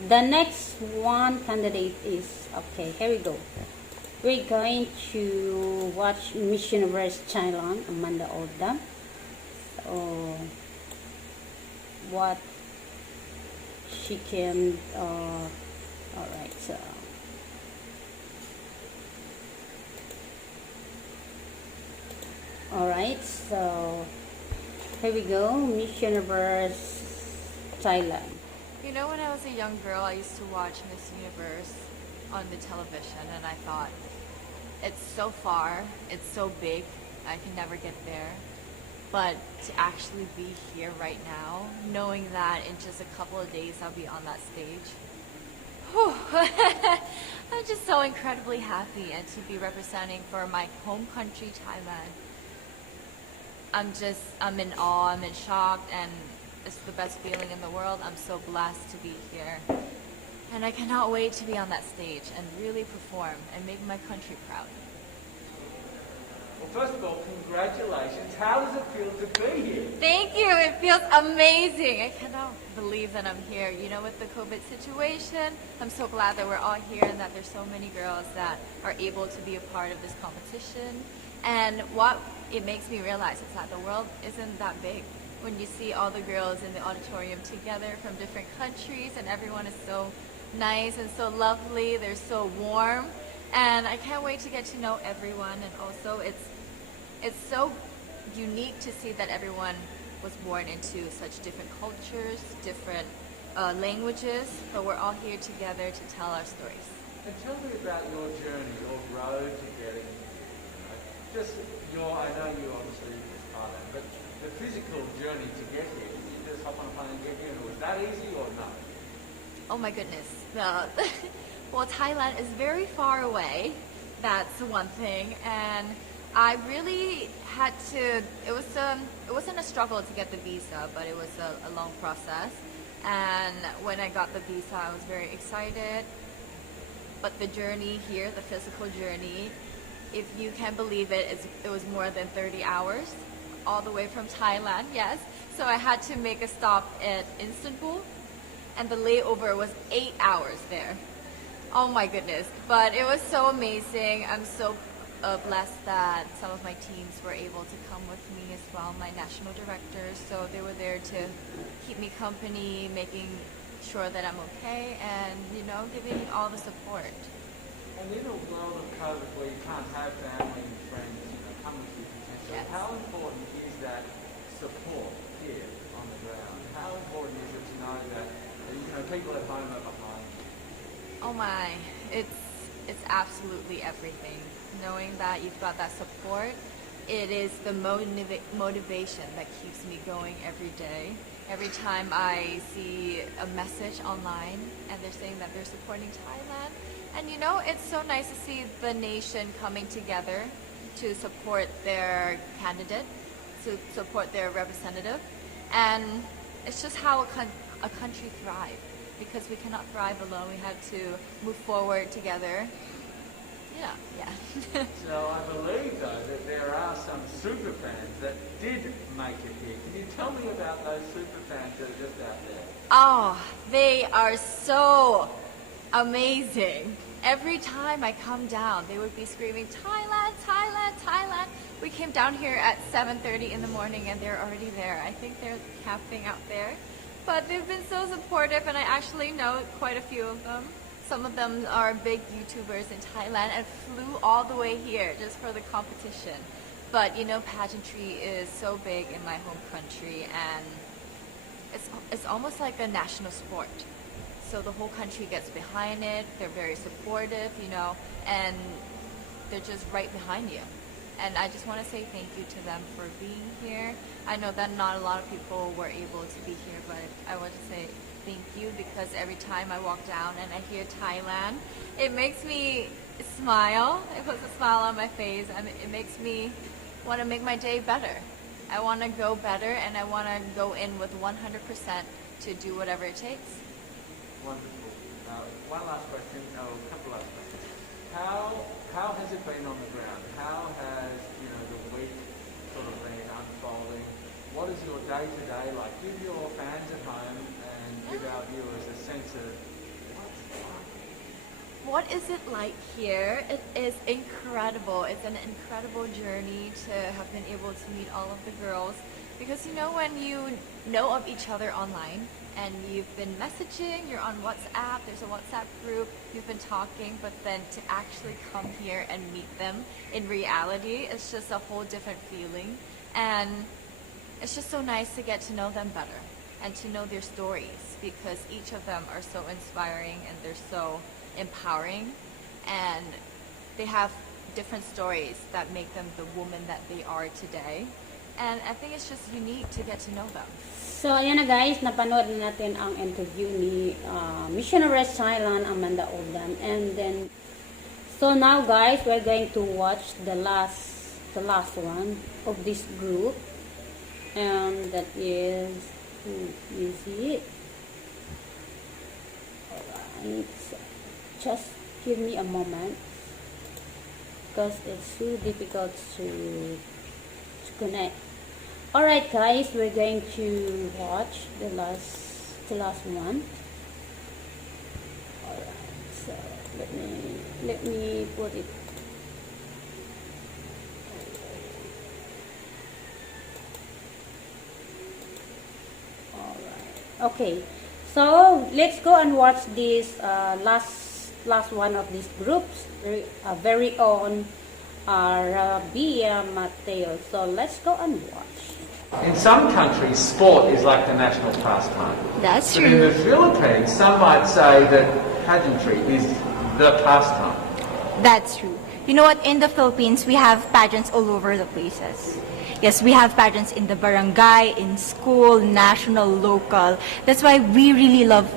the next one candidate is, okay, here we go. We're going to watch Miss Universe Thailand, Amanda Oda. So what she can alright, so alright, so here we go, Miss Universe Thailand. When I was a young girl, I used to watch Miss Universe on the television, and I thought, it's so far, it's so big, I can never get there. But to actually be here right now, knowing that in just a couple of days I'll be on that stage, whew, I'm just so incredibly happy, and to be representing for my home country, Thailand. I'm in awe, I'm in shock, and it's the best feeling in the world. I'm so blessed to be here. And I cannot wait to be on that stage and really perform and make my country proud. Well, first of all, congratulations. How does it feel to be here? Thank you. It feels amazing. I cannot believe that I'm here. With the COVID situation, I'm so glad that we're all here and that there's so many girls that are able to be a part of this competition. And what it makes me realize is that the world isn't that big. When you see all the girls in the auditorium together from different countries, and everyone is so nice and so lovely, they're so warm, and I can't wait to get to know everyone. And also it's so unique to see that everyone was born into such different cultures, different languages, but we're all here together to tell our stories. And tell me about your journey, your road to getting here. I know you obviously was Thailand, but the physical journey to get here, did you just hop on a plane and get here, and was that easy or not? Oh my goodness. Well, Thailand is very far away. That's one thing. And I really had to, it wasn't a struggle to get the visa, but it was a long process. And when I got the visa, I was very excited. But the journey here, the physical journey, if you can believe it, it was more than 30 hours, all the way from Thailand, yes. So I had to make a stop at Istanbul, and the layover was 8 hours there. Oh my goodness, but it was so amazing. I'm so blessed that some of my teams were able to come with me as well, my national directors. So they were there to keep me company, making sure that I'm okay, and giving me all the support. And in a world of COVID where you can't have family and friends come with you potentially, Yes. How important is that support here on the ground? How important is it to know that people at home are behind you? Oh my, it's absolutely everything. Knowing that you've got that support, it is the motivation that keeps me going every day. Every time I see a message online and they're saying that they're supporting Thailand, and it's so nice to see the nation coming together to support their candidate, to support their representative, and it's just how a country thrives. Because we cannot thrive alone, we have to move forward together. Yeah. So I believe though that there are some super fans that did make it here. Can you tell me about those super fans that are just out there? Oh, they are so amazing. Every time I come down, they would be screaming, Thailand, Thailand, Thailand. We came down here at 7:30 in the morning and they're already there. I think they're camping out there. But they've been so supportive and I actually know quite a few of them. Some of them are big YouTubers in Thailand and flew all the way here just for the competition. But you know, pageantry is so big in my home country and it's almost like a national sport. So the whole country gets behind it, they're very supportive, you know, and they're just right behind you. And I just want to say thank you to them for being here. I know that not a lot of people were able to be here, but I want to say thank you because every time I walk down and I hear Thailand, it makes me smile. It puts a smile on my face and it makes me want to make my day better. I want to go better and I want to go in with 100% to do whatever it takes. Wonderful. One last question, a couple last questions. How has it been on the ground? How has the week sort of been unfolding? What is your day-to-day like? Give your fans at home and give our viewers a sense of what's it like. What is it like here? It is incredible. It's an incredible journey to have been able to meet all of the girls because you know when you know of each other online and you've been messaging, you're on WhatsApp, there's a WhatsApp group, you've been talking, but then to actually come here and meet them in reality, it's just a whole different feeling. And it's just so nice to get to know them better and to know their stories because each of them are so inspiring and they're so empowering and they have different stories that make them the woman that they are today. And I think it's just unique to get to know them. So, ayan na guys, napanood na natin ang interview ni Missionary Thailand, Amanda Oldham. And then, so now guys, we're going to watch the last one of this group. And that is, who is it? Alright, so just give me a moment because it's so difficult to connect. Alright guys, we're going to watch the last one. Alright, so let me put it. Alright, okay. So let's go and watch this last one of these groups, very own Rabia Mateo. So let's go and watch. In some countries, sport is like the national pastime. That's But in the Philippines, some might say that pageantry is the pastime. That's true. You know what? In the Philippines, we have pageants all over the places. Yes, we have pageants in the barangay, in school, national, local. That's why we really love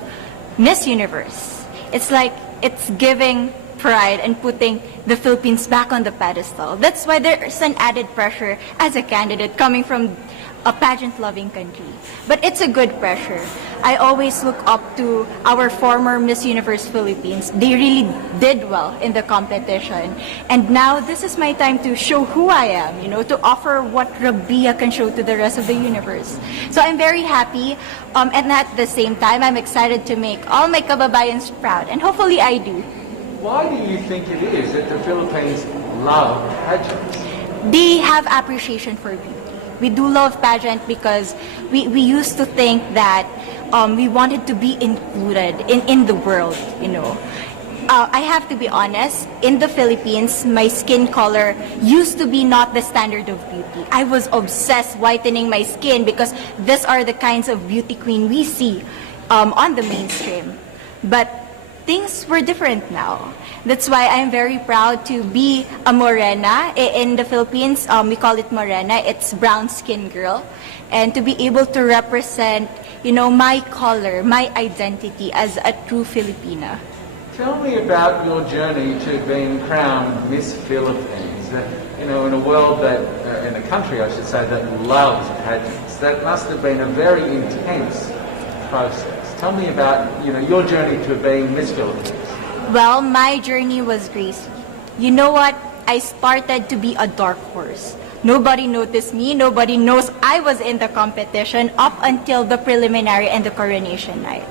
Miss Universe. It's like it's giving pride and putting the Philippines back on the pedestal. That's why there's an added pressure as a candidate coming from a pageant-loving country. But it's a good pressure. I always look up to our former Miss Universe Philippines. They really did well in the competition. And now this is my time to show who I am, to offer what Rabia can show to the rest of the universe. So I'm very happy. And at the same time, I'm excited to make all my kababayans proud. And hopefully I do. Why do you think it is that the Philippines love pageants? They have appreciation for beauty. We do love pageant because we used to think that we wanted to be included in the world, I have to be honest, in the Philippines, my skin color used to be not the standard of beauty. I was obsessed whitening my skin because these are the kinds of beauty queen we see on the mainstream. But things were different now. That's why I'm very proud to be a morena. In the Philippines, we call it morena. It's brown skin girl. And to be able to represent, my color, my identity as a true Filipina. Tell me about your journey to being crowned Miss Philippines. In a world that, in a country I should say, that loves pageants. That must have been a very intense process. Tell me about, your journey to being Miss Philippines. Well, my journey was crazy. You know what? I started to be a dark horse. Nobody noticed me. Nobody knows I was in the competition up until the preliminary and the coronation night.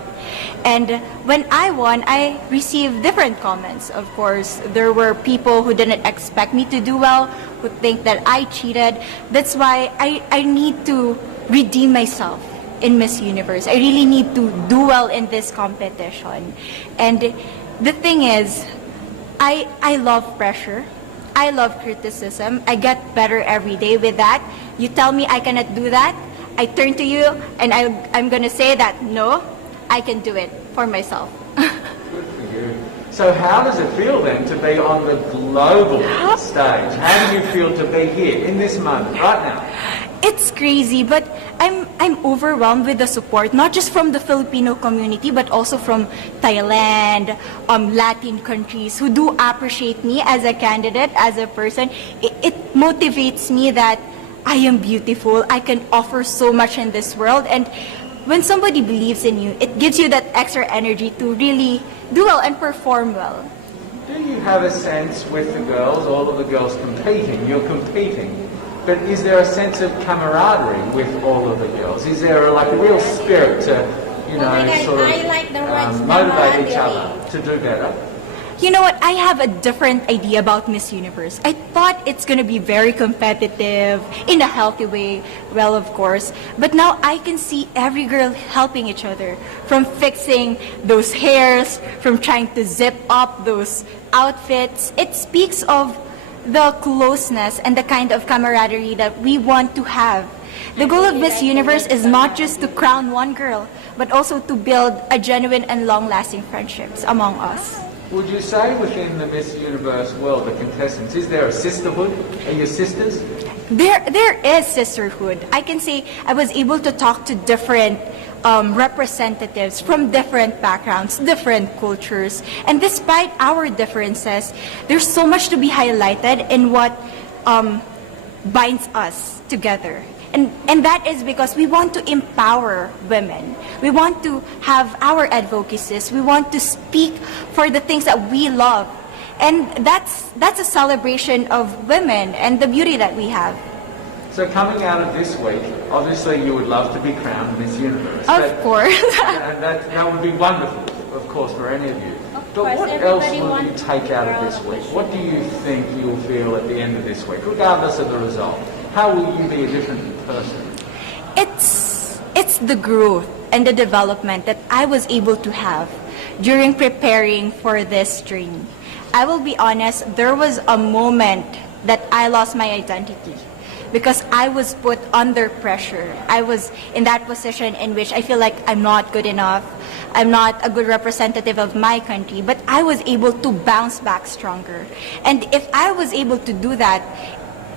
And when I won, I received different comments. Of course, there were people who didn't expect me to do well, who think that I cheated. That's why I need to redeem myself in Miss Universe. I really need to do well in this competition. And the thing is, I love pressure. I love criticism. I get better every day with that. You tell me I cannot do that, I turn to you and I'm going to say that, no, I can do it for myself. Good for you. So how does it feel then to be on the global stage? How do you feel to be here in this moment, right now? It's crazy, but I'm overwhelmed with the support, not just from the Filipino community, but also from Thailand, Latin countries who do appreciate me as a candidate, as a person. It motivates me that I am beautiful, I can offer so much in this world, and when somebody believes in you, it gives you that extra energy to really do well and perform well. Do you have a sense with the girls, all of the girls competing, you're competing, but is there a sense of camaraderie with all of the girls? Is there like a real spirit to, you know, sort of I like the words motivate each camaraderie. other to do better? You know what? I have a different idea about Miss Universe. I thought it's going to be very competitive, in a healthy way, well, of course. But now I can see every girl helping each other, from fixing those hairs, from trying to zip up those outfits. It speaks of the closeness and the kind of camaraderie that we want to have. The goal of Miss Universe is not just to crown one girl, but also to build a genuine and long-lasting friendships among us. Would you say within the Miss Universe world, the contestants, is there a sisterhood? Are you sisters? There is sisterhood. I can say I was able to talk to different representatives from different backgrounds, different cultures. And despite our differences, there's so much to be highlighted in what binds us together. And that is because we want to empower women. We want to have our advocacies. We want to speak for the things that we love. And that's a celebration of women and the beauty that we have. So coming out of this week, obviously you would love to be crowned Miss Universe. Of course. And that would be wonderful, of course, for any of you. But what else will you take out of this week? What do you think you'll feel at the end of this week, regardless of the result? How will you be a different person? It's the growth and the development that I was able to have during preparing for this journey. I will be honest, there was a moment that I lost my identity because I was put under pressure. I was in that position in which I feel like I'm not good enough. I'm not a good representative of my country, but I was able to bounce back stronger. And if I was able to do that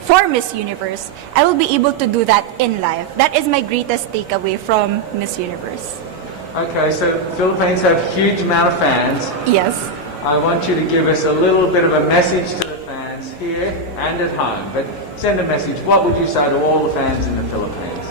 for Miss Universe, I will be able to do that in life. That is my greatest takeaway from Miss Universe. Okay, so Philippines have a huge amount of fans. Yes. I want you to give us a little bit of a message to the fans here and at home. But send a message. What would you say to all the fans in the Philippines?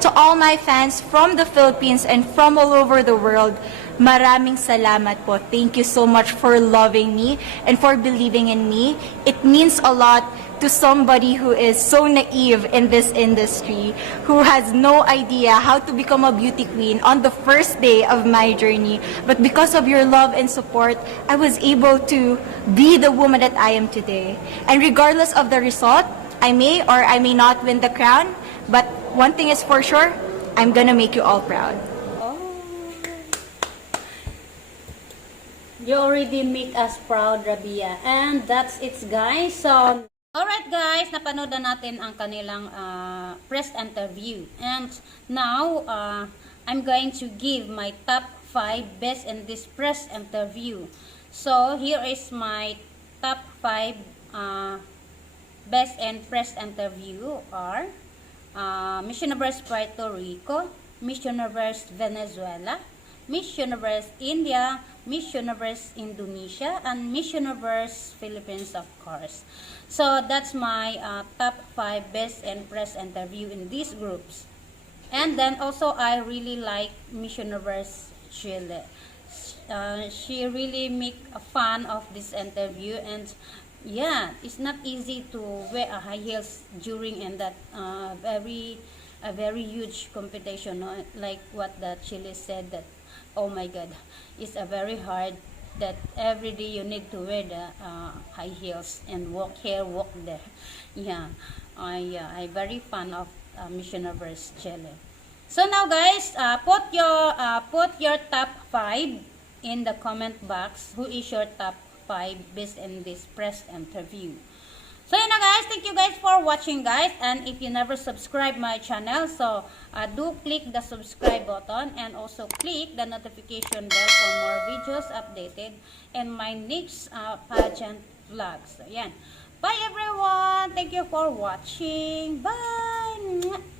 To all my fans from the Philippines and from all over the world, maraming salamat po. Thank you so much for loving me and for believing in me. It means a lot to somebody who is so naive in this industry, who has no idea how to become a beauty queen on the first day of my journey. But because of your love and support, I was able to be the woman that I am today. And regardless of the result, I may or I may not win the crown, but one thing is for sure, I'm gonna make you all proud. You already make us proud, Rabia. And that's it, guys. So, alright guys, napanood na natin ang kanilang press interview. And now, I'm going to give my top 5 best in this press interview. So, here is my top 5 best in press interview are Miss Universe Puerto Rico, Miss Universe Venezuela, Miss Universe India, Miss Universe Indonesia, and Miss Universe Philippines, of course. So that's my top 5 best in press interview in these groups. And then also I really like Miss Universe Chile. She really make a fun of this interview, and yeah, it's not easy to wear a high heels during and that a very huge competition, no? Like what the Chile said, that oh my god, it's a very hard that every day you need to wear the high heels and walk here, walk there. Yeah, I very fan of Miss Universe Chile. So now guys, put your top 5 in the comment box. Who is your top 5 based in this press interview? So yun na guys, thank you guys for watching guys, and if you never subscribe my channel, so do click the subscribe button and also click the notification bell for more videos updated and my next pageant vlogs. So yan. Bye everyone, thank you for watching. Bye.